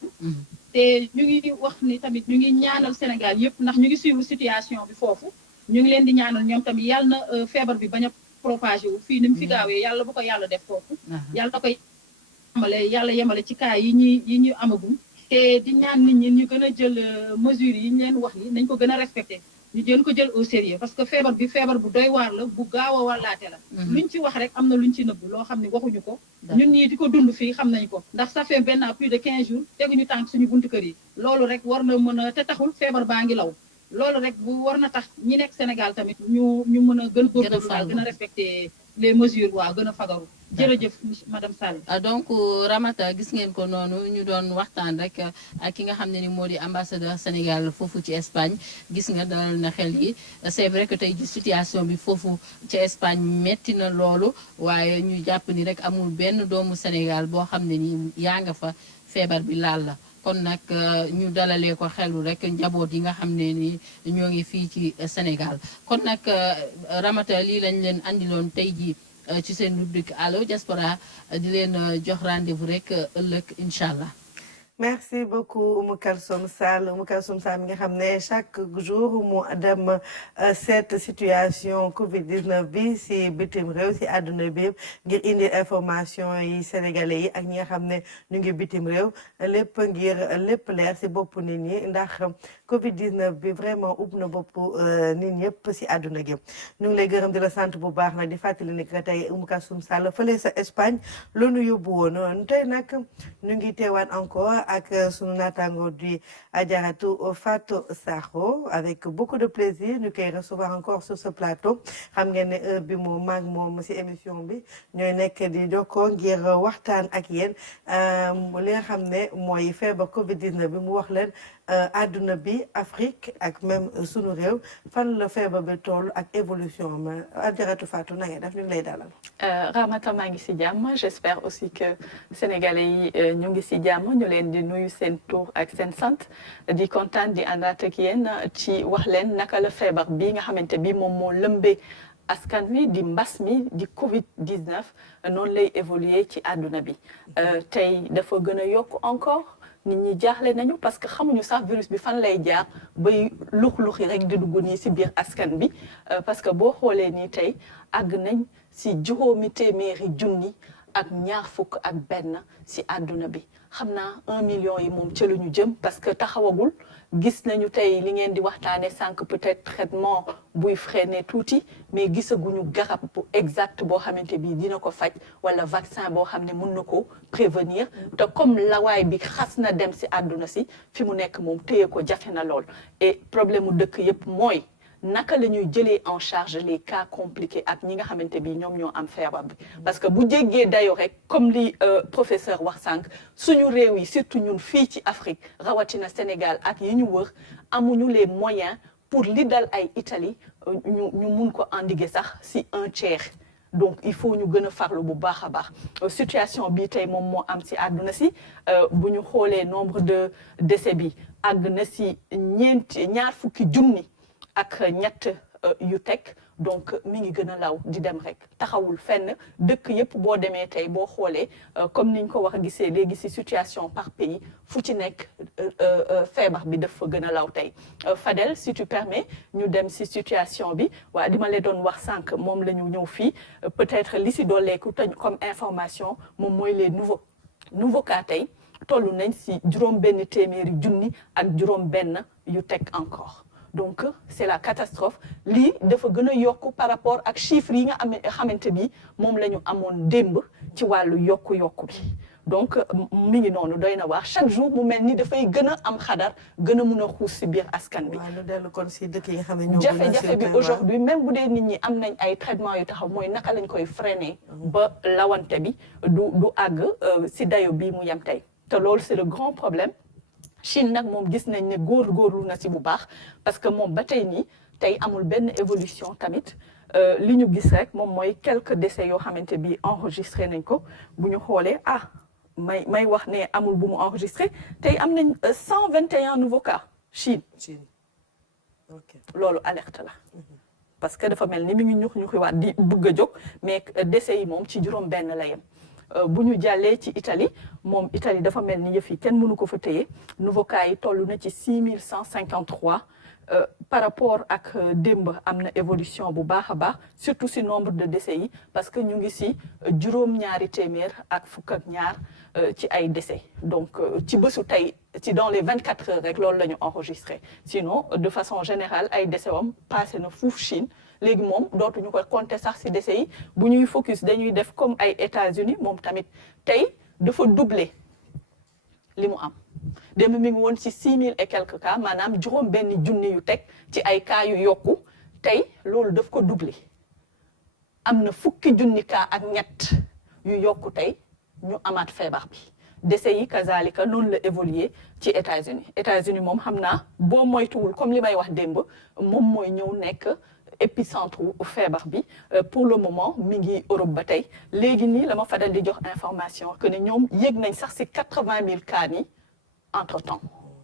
te ñu ngi wax ni tamit ñu ngi ñaanal Sénégal yëpp ndax ñu ngi suivre situation bi foofu ñu ngi leen di ñaanal ñoom tamit yàlla na feebar bi bañ a propagé wu fii ni mu fi gaawee yàlla bu ko yàlla def foofu yàlla na koy yemale ci cas yi ñuy amagum te di ñaan nit ñi ñu gën a jël mesures yi ñu leen wax yi nañ ko gën a respecté ñu jën ko jël au sérieux parce que feebar bi feebar bu doy waar la bu gaaw a wàllaate la luñ ci wax rek am na luñ ci nëbb loo xam ne waxuñu ko ñun ñii di ko dund fii xam nañu ko ndax ça fait maintenant plus de 15 jours teguñu tànk suñu buntu kër yi loolu rek war na mën a te taxul feebar baa ngi law loolu rek bu war na tax ñi nekk Sénégal tamit ñu mën a gën góorgóorlu daal gën a respecté les mesures waaw gën a fagaru jërëjëf madame Sall. donc Ramata gis ngeen ko noonu ñu doon waxtaan rek ak ki nga xam ne ni moo di ambassadeur Sénégal foofu ci Espagne gis nga dalal na xel yi c'est vrai que tey ji situation bi foofu ci Espagne metti na loolu waaye ñu jàpp ni rek amul benn doomu Sénégal boo xam ne ni yaa nga fa feebar bi laal la kon nag ñu dalalee ko xelu rek njaboot yi nga xam ne ni ñoo ngi fii ci Sénégal kon nag Ramata lii lañ leen andiloon tey ji ci seen rubrique Allo Diaspora di leen jox rendez-vous rek ëllëg incha allah. merci beaucoup Oumou Kalsoum Sall mi nga xam ne chaque jour mu dem cette situation Covid-19 bi si bitim réew si àdduna bi ngir indi information yi sénégalais yi ak ñi nga xam ne ñu ngi bitim réew lépp ngir lépp leer si bopp nit ñi ndax Covid-19 bi vraiment ub na bopp nit ñëpp si àdduna gi ñu ngi lay gërëm di la sant bu baax nag di fàttali ni que tey Oumou Kalsoum Sall fële sa Espagne loolu yóbbu woon tey nag ñu ngi teewaat encore ak sunu naataango di Adjaratou Fatou Sakho avec beaucoup de plaisir ñu koy recevoir encore sur ce plateau xam ngeen ne heure bi moom maag moom si émission bi ñooy nekk di jokkoo ngir waxtaan ak yéen li nga xam ne mooy feebar Covid-19 bi mu wax leen àdduna bi Afrique ak même sunu réew fan la feebar bi toll ak évolution ma Adjaratou Fatou na ngeen def ñu ngi lay dalal. Ramata maa ngi si jàmm j'espère aussi que sénégalais yi ñu ngi si jàmm ñu leen di nuyu seen tur ak seen sant di kontaan di àndaat ak yéen ci wax leen naka la feebar bi nga xamante bi moom moo lëmbee askan wi di mbas mi di Covid-19 noonu lay évoluer ci àdduna bi tey dafa gën a yokk encore nit ñi jaaxle nañu parce que xamuñu sax virus bi fan lay jaar bay lux-luxi rek di dugg nii si biir askan bi parce que boo xoolee nii tey àgg nañ si juróomi téeméeri junni ak ñaar fukk ak benn si àdduna bi xam naa 1 million yi moom ca la ñu jëm parce que taxawagul gis nañu tey li ngeen di waxtaane sànq peut-être traitement buy freiner tuuti mais gisaguñu garab bu exact boo xamante bi dina ko faj wala vaccin boo xam ne mun na ko prévenir te comme lawaay bi xas na dem si àdduna si fi mu nekk moom téye ko jafe na lool et problème mu dëkk yëpp mooy naka la ñuy jëlee en charge les cas compliqués ak ñi nga xamante bi ñoom ñoo am feebar bi parce que bu jéggee dayo rek comme li professeur wax sànq suñu réew yi surtout ñun fii ci Afrique rawatina Sénégal ak yi ñu wër amuñu les moyens pour li dal ay Italie ñu mun ko endiguer sax si 1/3 donc il faut ñu gën a farlu bu baax a baax situation bi tey moom moo am si àdduna si bu ñu xoolee nombre de décès bi àgg na si ñaar fukki junni ak ñett yu teg donc mi ngi gën a law di dem rek taxawul fenn dëkk yëpp boo demee tey boo xoolee comme niñ ko wax a gisee léegi ci situation par pays fu ci nekk feebar bi dafa gën a law tey Fadel si tu permets ñu dem ci situation bi waa di ma leen doon wax sànq moom la ñu ñëw fii peut-être li ci dooleeku te comme information moom mooy les nouveaux cas tey toll nañ ci juróom benn téeméeri junni ak juróom benn yu teg encore donc c'est la catastrophe lii dafa gën a yokk par rapport ak chiffres yi nga xamante bi moom la ñu amoon démb ci wàllu yokku bi donc mi ngi noonu doy na wax chaque jour mu mel ni dafay gën a am xadar gën a mun a xuus si biir askan bi. waaw lu dellu kon si dëkk yi nga xam ne ñoo jafe-jafe bi aujourd'hui même bu dee nit ñi am nañ ay traitements yu taxaw mooy naka lañ koy freiner ba lawante bi du àgg si dayo bii mu yem tey te loolu c'est le grand problème. Chine nag moom gis nañ ne góorgóorlu na si bu baax parce que moom ba tey nii tey amul benn évolution tamit li ñu gis rek moom mooy quelques décès yoo xamante bi enregistré nañ ko bu ñu xoolee may wax ne amul bu mu enregistré tey am nañ 121 nouveaux cas Chine. loolu alerte la parce que dafa mel ni mi ngi ñuxiwaat di bëgg a jóg mais décès yi moom ci juróom benn la yem. bu ñu jàllee ci Italie moom Italie dafa mel ni yëf yi kenn mënu ko fa téye nouveau cas yi toll na ci 6153 par rapport ak démb am na évolution bu baax a baax surtout si nombre de décès yi parce que ñu ngi si juróom-ñaari téeméer ak fukk ak ñaar ci ay décès donc ci bésu tey ci dans les 24 heures rek loolu la ñu enregistré sinon de façon générale ay décès wam passé na fuuf Chine léegi moom dootuñu ko compter sax si décès yi bu ñuy focus dañuy def comme ay États-Unis moom tamit tey dafa doubler li mu am démb mi ngi woon ci 6000 et quelques cas maanaam juróom benn junni yu teg ci ay cas yu yokku tey loolu daf ko doubler am na fukki junni cas ak ñett yu yokku tey ñu amaat feebar bi décès yi kazalika noonu la évoluer ci États-Unis moom xam naa boo moytuwul comme li may wax démb moom mooy ñëw nekk épicentre feebar bi pour le moment mi ngi Europe ba tey léegi nii la ma fadal di jox information que ne ñoom yëg nañ sax ci 80 000 cas ni entre temps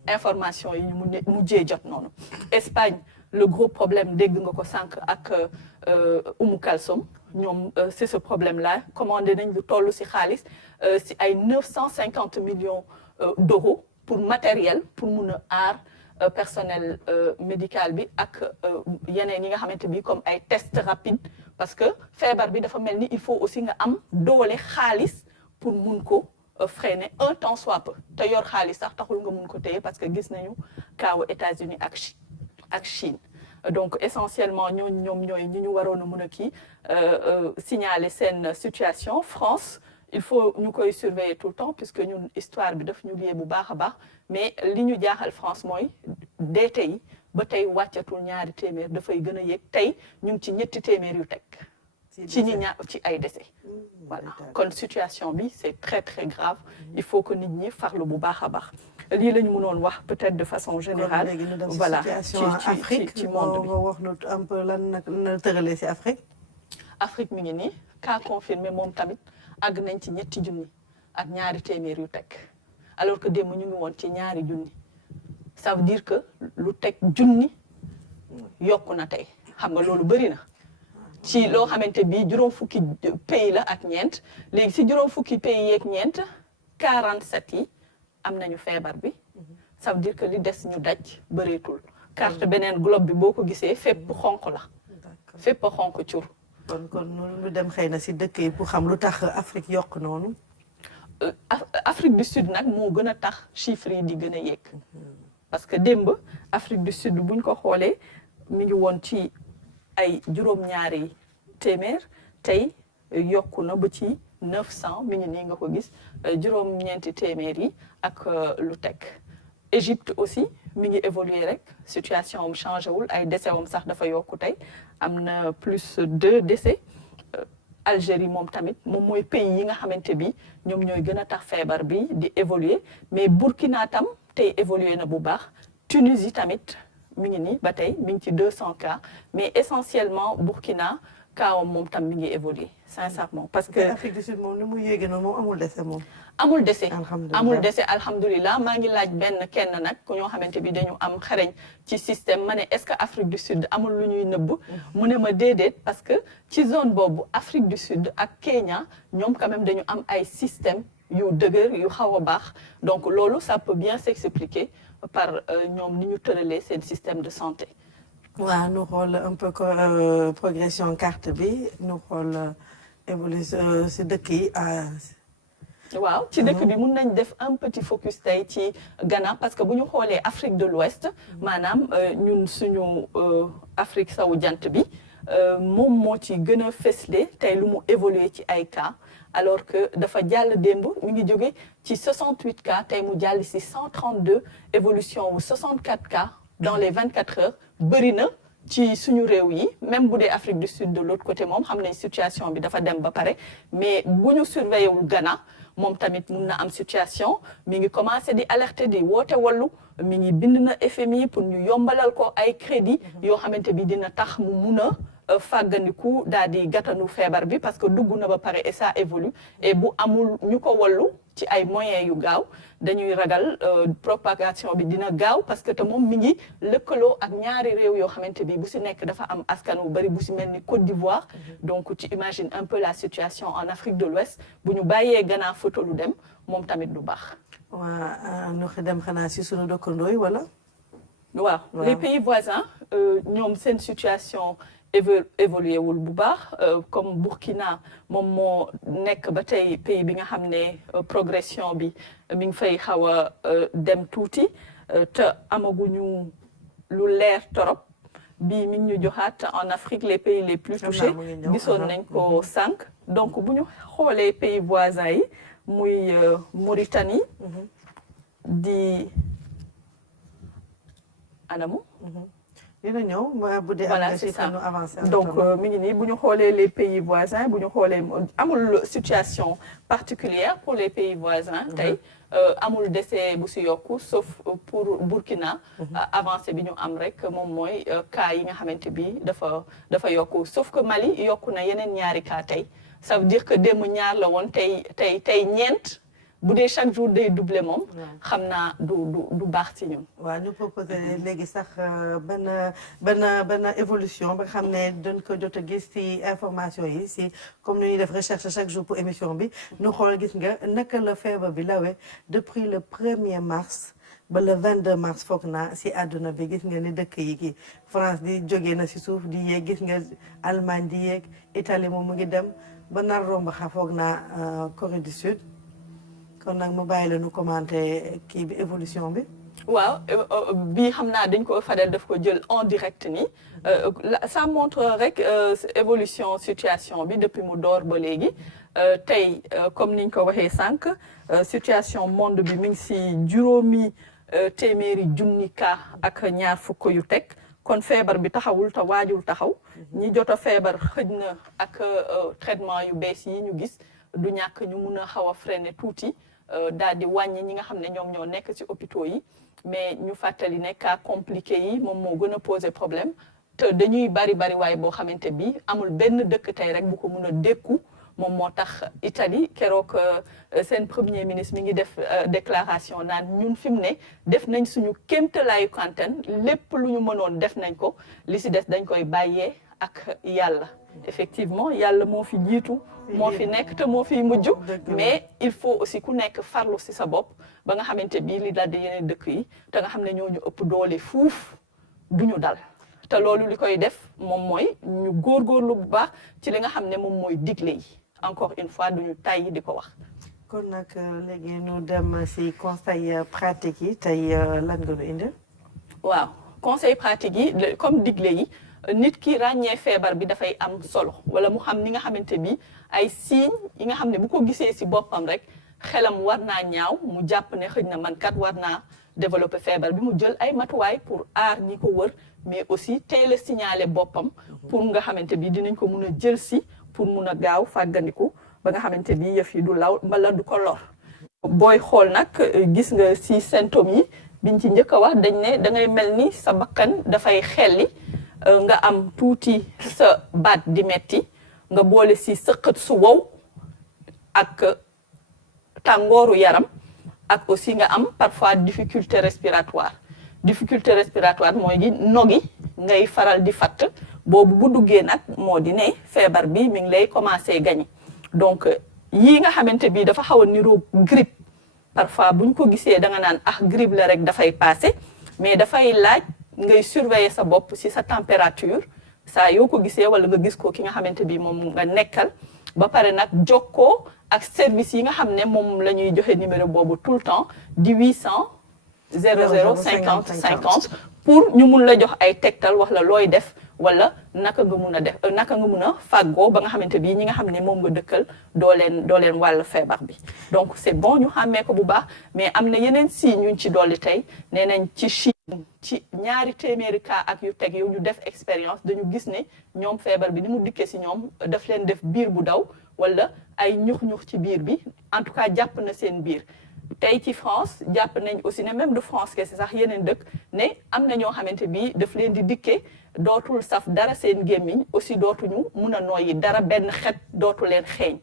information yi ñu mujjee jot noonu Espagne le gros problème dégg nga ko sànq ak Oumou Kalsoum ñoom c'est ce problème là commandé nañ lu toll ci xaalis ci ay 950 millions d'euros pour matériel pour mun a aar personnel médical bi ak yeneen yi nga xamante bi comme ay tests rapides parce que feebar bi dafa mel ni il faut aussi nga am doole xaalis pour mun ko freiner un temps soit peu te yor xaalis sax taxul nga mun ko téye parce que gis nañu kaawu États-Unis ak Chine donc essentiellement ñoom ñooy ñi ñu waroon a mun a kii signaler seen situation France il faut ñu koy surveiller tout le temps puisque ñun histoire bi daf ñu lié bu baax a baax mais li ñu jaaxal France mooy deete yi ba tey wàccatul ñaari téeméer dafay gën a yéeg tey ñu ngi ci ñetti téeméer yu teg ci ci ay décès voilà kon situation bi c'est très très grave il faut que nit ñi farlu bu baax a baax lii la ñu mënoon wax peut-être de façon générale voilà ci monde bi wax nu un peu lan na tëralee ci Afrique mi ngi nii cas confirmé moom tamit àgg nañ ci ñetti junni ak ñaari téeméer yu teg alors que démb ñu ngi woon ci ñaari junni ça veut dire que lu teg junni yokku na tey xam nga loolu bëri na ci loo xamante bi juróom fukki pays la ak ñeent léegi si juróom fukki pays yeeg ñeent 47 yi am nañu feebar bi ça veut dire que li des ñu daj bëreetul carte beneen globe bi boo ko gisee fépp xonq la fépp xonq cur kon ñu dem xëy na si dëkk yi pour xam lu tax Afrique yokk noonu Afrique du Sud nag moo gën a tax chiffres yi di gën a yéeg parce que démb Afrique du Sud buñ ko xoolee mi ngi woon ci ay juróom-ñaari téeméer tey yokku na ba ci 900 mi ngi nii nga ko gis juróom-ñeenti téeméer yi ak lu teg Égypte aussi mi ngi évoluer rek situation am changé wul ay décès am sax dafa yokku tey am na plus 2 décès Algérie moom tamit moom mooy pays yi nga xamante bi ñoom ñooy gën a tax feebar bi di évoluer mais Burkina tam tey évoluer na bu baax Tunisie tamit mi ngi nii ba tey mi ngi ci 200 cas mais essentiellement Burkina kaawam moom tam mi ngi évoluer sincèrement parce que Afrique du Sud moom ni muy yéegee noonu moom amul décès moom amul décès alhamdulilah maa ngi laaj kenn nag ku ñoo xamante bi dañu am xereñ ci système ma ne est-ce que Afrique du Sud amul lu ñuy nëbb mu ne ma déedéet parce que ci zone boobu Afrique du Sud ak Kenya ñoom quand même dañu am ay système yu dëgër yu xaw a baax donc loolu ça peut bien s'expliquer par ñoom ni ñu tëralee seen système de santé waaw nu xool un peu progression carte bi nu xool évolution si dëkk yi waaw ci dëkk bi mun nañ def un petit focus tey ci Ghana parce que bu ñu xoolee Afrique de l'Ouest maanaam ñun suñu Afrique sawu jant bi moom moo ci gën a fësle tey lu mu évoluer ci ay cas alors que dafa jàll démb mi ngi jóge ci 68 cas tey mu jàll ci 132 évolution wu 64 cas dans les 24 heures bëri na ci suñu réew yi même bu dee Afrique du Sud de l'autre côté moom xam nañ situation bi dafa dem ba pare mais bu ñu surveiller wul Ghana moom tamit mun na am situation mi ngi commencé di alerter di woote wallu mi ngi bind na FMI pour ñu yombalal ko ay crédit yoo xamante bi dina tax mu mun a fàggandiku daal di gàttanu feebar bi parce que dugg na ba pare et ça évolue et bu amul ñu ko wallu ci ay moyens yu gaaw dañuy ragal propagation bi dina gaaw parce que te moom mi ngi lëkkaloo ak ñaari réew yoo xamante bi bu si nekk dafa am askan wu bari bu si mel ni Côte d'Ivoire donc tu imagines un peu la situation en Afrique de l'Ouest bu ñu bàyyee Ghana photo lu dem moom tamit du baax. waa nu dem xanaa si sunu dëkkandoo yi wala. waaw les pays voisins ñoom seen situation évolué wul bu baax comme Burkina moom moo nekk ba tey pays bi nga xam ne progression bi mi ngi fay xaw a dem tuuti te amaguñu lu leer torop bi mi ngi ñu joxaat en Afrique les pays les plus touchés gisoon nañ ko sànq donc bu ñu xoolee pays voisins yi muy Mauritanie di anamu dina ñëw bu dee voilà c'est ça donc mi ngi nii bu ñu xoolee les pays voisins bu ñu xoolee amul situation particulière pour les pays voisins tey amul décès bu si yokku sauf pour Burkina avancé bi ñu am rek moom mooy cas yi nga xamante bi dafa yokku sauf que Mali yokku na yeneen ñaari cas tey ça veut dire que démb ñaar la woon tey ñeent bu dee chaque jour day doublé moom xam naa du baax ci ñun waaw ñu proposé léegi sax benn évolution ba nga xam ne dañ ko jot a gis ci information yi si comme ni ñuy def recherche chaque jour pour émission bi ñu xool gis nga naka la feebar bi lawee depuis le 1er mars ba le 22 mars foog naa si àdduna bi gis nga ni dëkk yi kii France di jógee na si suuf di yéeg gis nga Allemagne di yéeg Italie moom mu ngi dem ba nar romb xa foog naa Corée du Sud kon nag mu bàyyi la nu commenté kii bi évolution bi. waaw bii xam naa dañ ko Fadel daf ko jël en direct nii ça montre rek évolution situation bi depuis mu door ba léegi tey comme niñ ko waxee sànq situation monde bi mi ngi si juróomi téeméeri junni cas ak ñaar fukk yu teg kon feebar bi taxawul te waajul taxaw ñi jot a feebar xëj na ak traitement yu bees yi ñu gis du ñàkk ñu mun a xaw a freiner tuuti daal di wàññi ñi nga xam ne ñoom ñoo nekk ci hôpitaux yi mais ñu fàttali ne cas compliqué yi moom moo gën a poser problème te dañuy bari waaye boo xamante bi amul benn dëkk tey rek bu ko mun a dékku moom moo tax Italie keroog seen premier ministre mi ngi def déclaration naan ñun fi mu ne def nañ suñu kéemtalaayu kantan lépp lu ñu mënoon def nañ ko li ci des dañ koy bàyyee ak yàlla effectivement yàlla moo fi jiitu moo fi nekk te moo fiy mujj mais il faut aussi ku nekk farlu ci sa bopp ba nga xamante bii li dal di yeneen dëkk yi te nga xam ne ñoo ñu ëpp doole fuuf duñu dal te loolu li koy def moom mooy ñu góorgóorlu bu baax ci li nga xam ne moom mooy digle yi encore une fois duñu tàyyi di ko wax. kon nag léegi ñu dem ci conseil pratique yi tey lan nga lu indi. waaw conseil pratique yi comme digle yi. nit ki ràññee feebar bi dafay am solo wala mu xam ni nga xamante bi ay signes yi nga xam ne bu ko gisee ci boppam rek xelam war naa ñaaw mu jàpp ne xëj na man kat war naa développer feebar bi mu jël ay matuwaay pour aar ñi ko wër mais aussi teel a signaler boppam pour nga xamante bi dinañ ko mun a jël ci pour mun a gaaw fàggandiku ba nga xamante bi yëf yi du law mbala du ko lor. booy xool nag gis nga ci symptômes yi biñ ci njëkk a wax dañ ne da ngay mel ni sa bakkan dafay xelli. nga am tuuti sa baat di metti nga boole ci sëqët su wow ak tàngooru yaram ak aussi nga am parfois difficulté respiratoire mooy gi nogi ngay faral di fatt boobu bu duggee nag moo di ne feebar bi mi ngi lay commencer gagner donc yii nga xamante bi dafa xaw a niroo grippe parfois buñ ko gisee da nga naan grippe la rek dafay passer mais dafay laaj ngay surveiller sa bopp ci sa température saa yoo ko gisee wala nga gis ko ki nga xamante bi moom nga nekkal ba pare nag jokkoo ak service yi nga xam ne moom la ñuy joxe numéro boobu tout le temps di 800 00 50 50 pour ñu mun la jox ay tegtal wax la looy def wala naka nga mun a fàggoo ba nga xamante bi ñi nga xam ne moom nga dëkkal doo leen wàll feebar bi donc c'est bon ñu xàmmee ko bu baax mais am na yeneen signes ñu ci dolli tey nee nañ ci ñaari téeméeri cas ak yu teg yow ñu def expérience dañu gis ne ñoom feebar bi ni mu dikkee ci ñoom daf leen def biir bu daw wala ay ñux ci biir bi en tout cas jàpp na seen biir tey ci France jàpp nañ aussi ne même de France ke sax yeneen dëkk ne am na ñoo xamante bi daf leen di dikkee dootul saf dara seen gémmiñ aussi dootuñu mun a noyyi dara benn xet dootu leen xeeñ.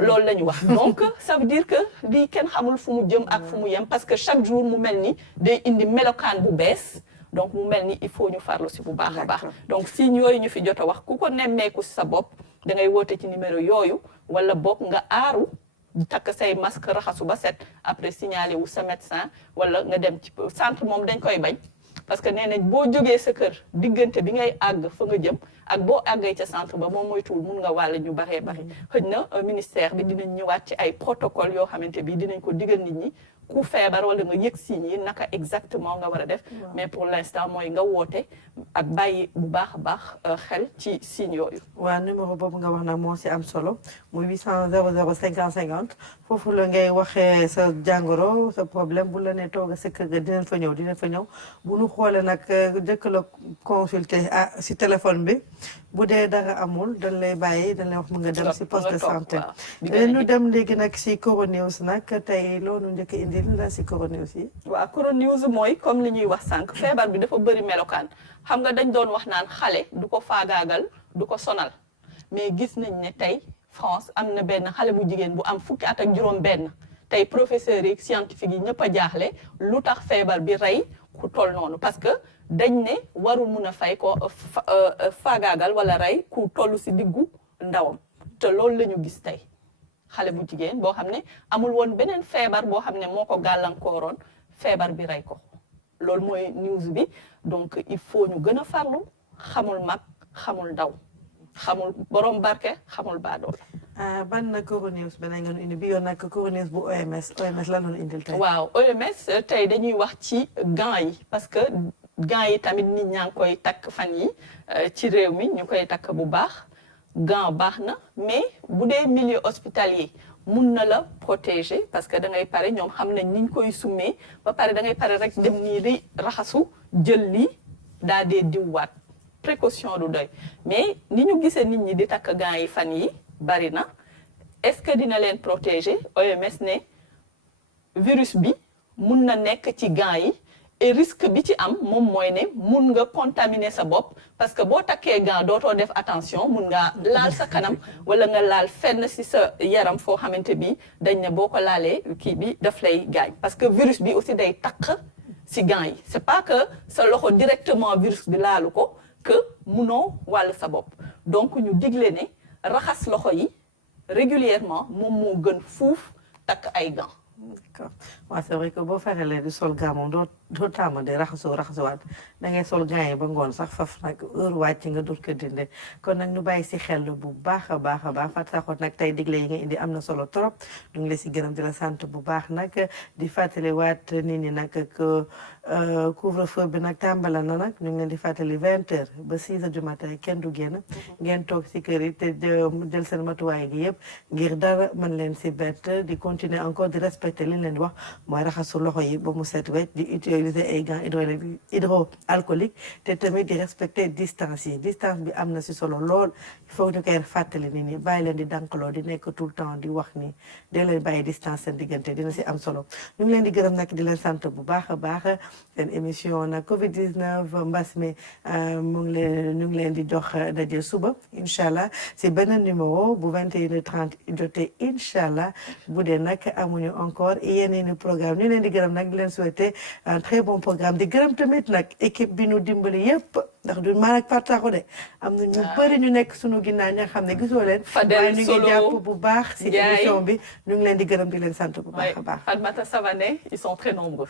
loolu la ñu wax donc ça veut dire que lii kenn xamul fu mu jëm ak fu mu yem parce que chaque jour mu mel ni day indi melokaan bu bees donc mu mel ni il faut ñu farlu ci bu baax a baax. donc signes yooyu ñu fi jot a wax ku ko nemmeeku ci sa bopp da ngay woote ci numéro yooyu wala boog nga aaru. takk say masque raxasu ba set après signaler wu sa médecin wala nga dem ci centre moom dañ koy bañ parce que nee nañ boo jógee sa kër diggante bi ngay àgg fa nga jëm ak boo àggee ca centre ba moom moytuwul mun nga wàll ñu baree bari xëy na ministère bi dinañ ñëwaat ci ay protocole yoo xamante bi dinañ ko digal nit ñi ku feebar wala nga yëg signes yi naka exactement nga war a def mais pour l'instant mooy nga woote ak bàyyi bu baax a baax xel ci signes yooyu. waaw numéro boobu nga wax nag moo si am solo muy 800 00 50 50 foofu la ngay waxee sa jàngoro sa problème bu la nee toog sa kër ga dinañ fa ñëw bu ñu xoolee nag jëkk la consulter si téléphone bi bu dee dara amul dañ lay bàyyi dañ lay wax mu nga dem si poste de santé. ñu dem léegi nag si coronews nag tey loolu njëkk indi la si coronews yi. waaw coronews mooy comme li ñuy wax sànq feebar bi dafa bëri melokaan xam nga dañ doon wax naan xale du ko faagaagal du ko sonal mais gis nañ ne tey France am na benn xale bu jigéen bu am fukki at ak juróom benn tey professeurs yi scientifique yi ñëpp a jaaxle lu tax feebar bi rey ku toll noonu parce que dañ ne warul mun a fay ko faagaagal wala rey ku toll si diggu ndawam te loolu la ñu gis tey xale bu jigéen boo xam ne amul woon beneen feebar boo xam ne moo ko gàllankooroon feebar bi rey ko loolu mooy news bi donc il faut ñu gën a farlu xamul mag xamul ndaw xamul borom barke xamul baadool. ban na coronews beneen nga nu indi bi yoon nag coronews bu OMS la doon indil tey. waaw OMS tey dañuy wax ci gants yi parce que gants yi tamit nit ñaa ngi koy takk fan yi ci réew mi ñu koy takk bu baax gants baax na mais bu dee milieu hospitalier mun na la protéger parce que da ngay pare ñoom xam nañ ni ñu koy summee ba pare da ngay pare rek dem nii di raxasu jël lii daa dee diwwaat précaution du doy mais ni ñu gisee nit ñi di takk gants yi fan yi bari na est-ce que dina leen protéger OMS ne virus bi mun na nekk ci gants yi et risque bi ci am moom mooy ne mun nga contaminer sa bopp parce que boo takkee gants dootoo def attention mun nga laal sa kanam wala nga laal fenn ci sa yaram foo xamante bi dañ ne boo ko laalee kii bi daf lay gaañ parce que virus bi aussi day takk ci gants yi c'est pas que sa loxo directement virus bi laalu ko que munoo wàll sa bopp donc ñu digle ne raxas loxo yi régulièrement moom moo gën fuuf takk ay gants. D'accord waaw c'est vrai que boo fexelee di sol gants moom doo tàmm de raxasuwaat da ngay sol gants yi ba ngoon sax faf nag heure wàcc nga dur ko dinde kon nag ñu bàyyi si xel bu baax a baax fàttaxoot nag tey digle yi nga indi am na solo trop ñu ngi la si gërëm di la sant bu baax nag di fàttaliwaat nit ñi nag que couvre-feu bi nag tàmbala na nag ñu ngi leen di fàttali 20h ba 6h du matin kenn du génn ngeen toog si kër yi te jël seen matuwaay gi yëpp ngir dara mën leen si bett di continuer encore di respecter li ñu leen di wax mooy raxasu loxo yi ba mu set wecc di utiliser ay gants hydroalcoolique te tamit di respecter distance yi distance bi am na si solo lool il faut ñu koy fàttali nit ñi bàyyi leen di dànkaloo di nekk tout le temps di wax ni dee leen bàyyi distance seen diggante dina si am solo ñu ngi leen di gërëm nag di leen sant bu baax a baax seen émission nag Covid 19 mbas mi ñu ngi leen di jox daje suba incha allah si beneen numéro bu 21h30 jotee incha allah bu dee nag amuñu encore yeneen programme ñu leen di gërëm nag di leen souhaiter un très bon programme di gërëm tamit nag équipe bi ñu dimbali yëpp ndax du maa nag partaxu de am na ñu bëri ñu nekk suñu ginnaaw ña xam ne gisoo leen waaye ñu ngi jàpp bu baax si émission bi ñu ngi leen di gërëm di leen sant bu baax a baax Fatmata Savané ils sont très nombreux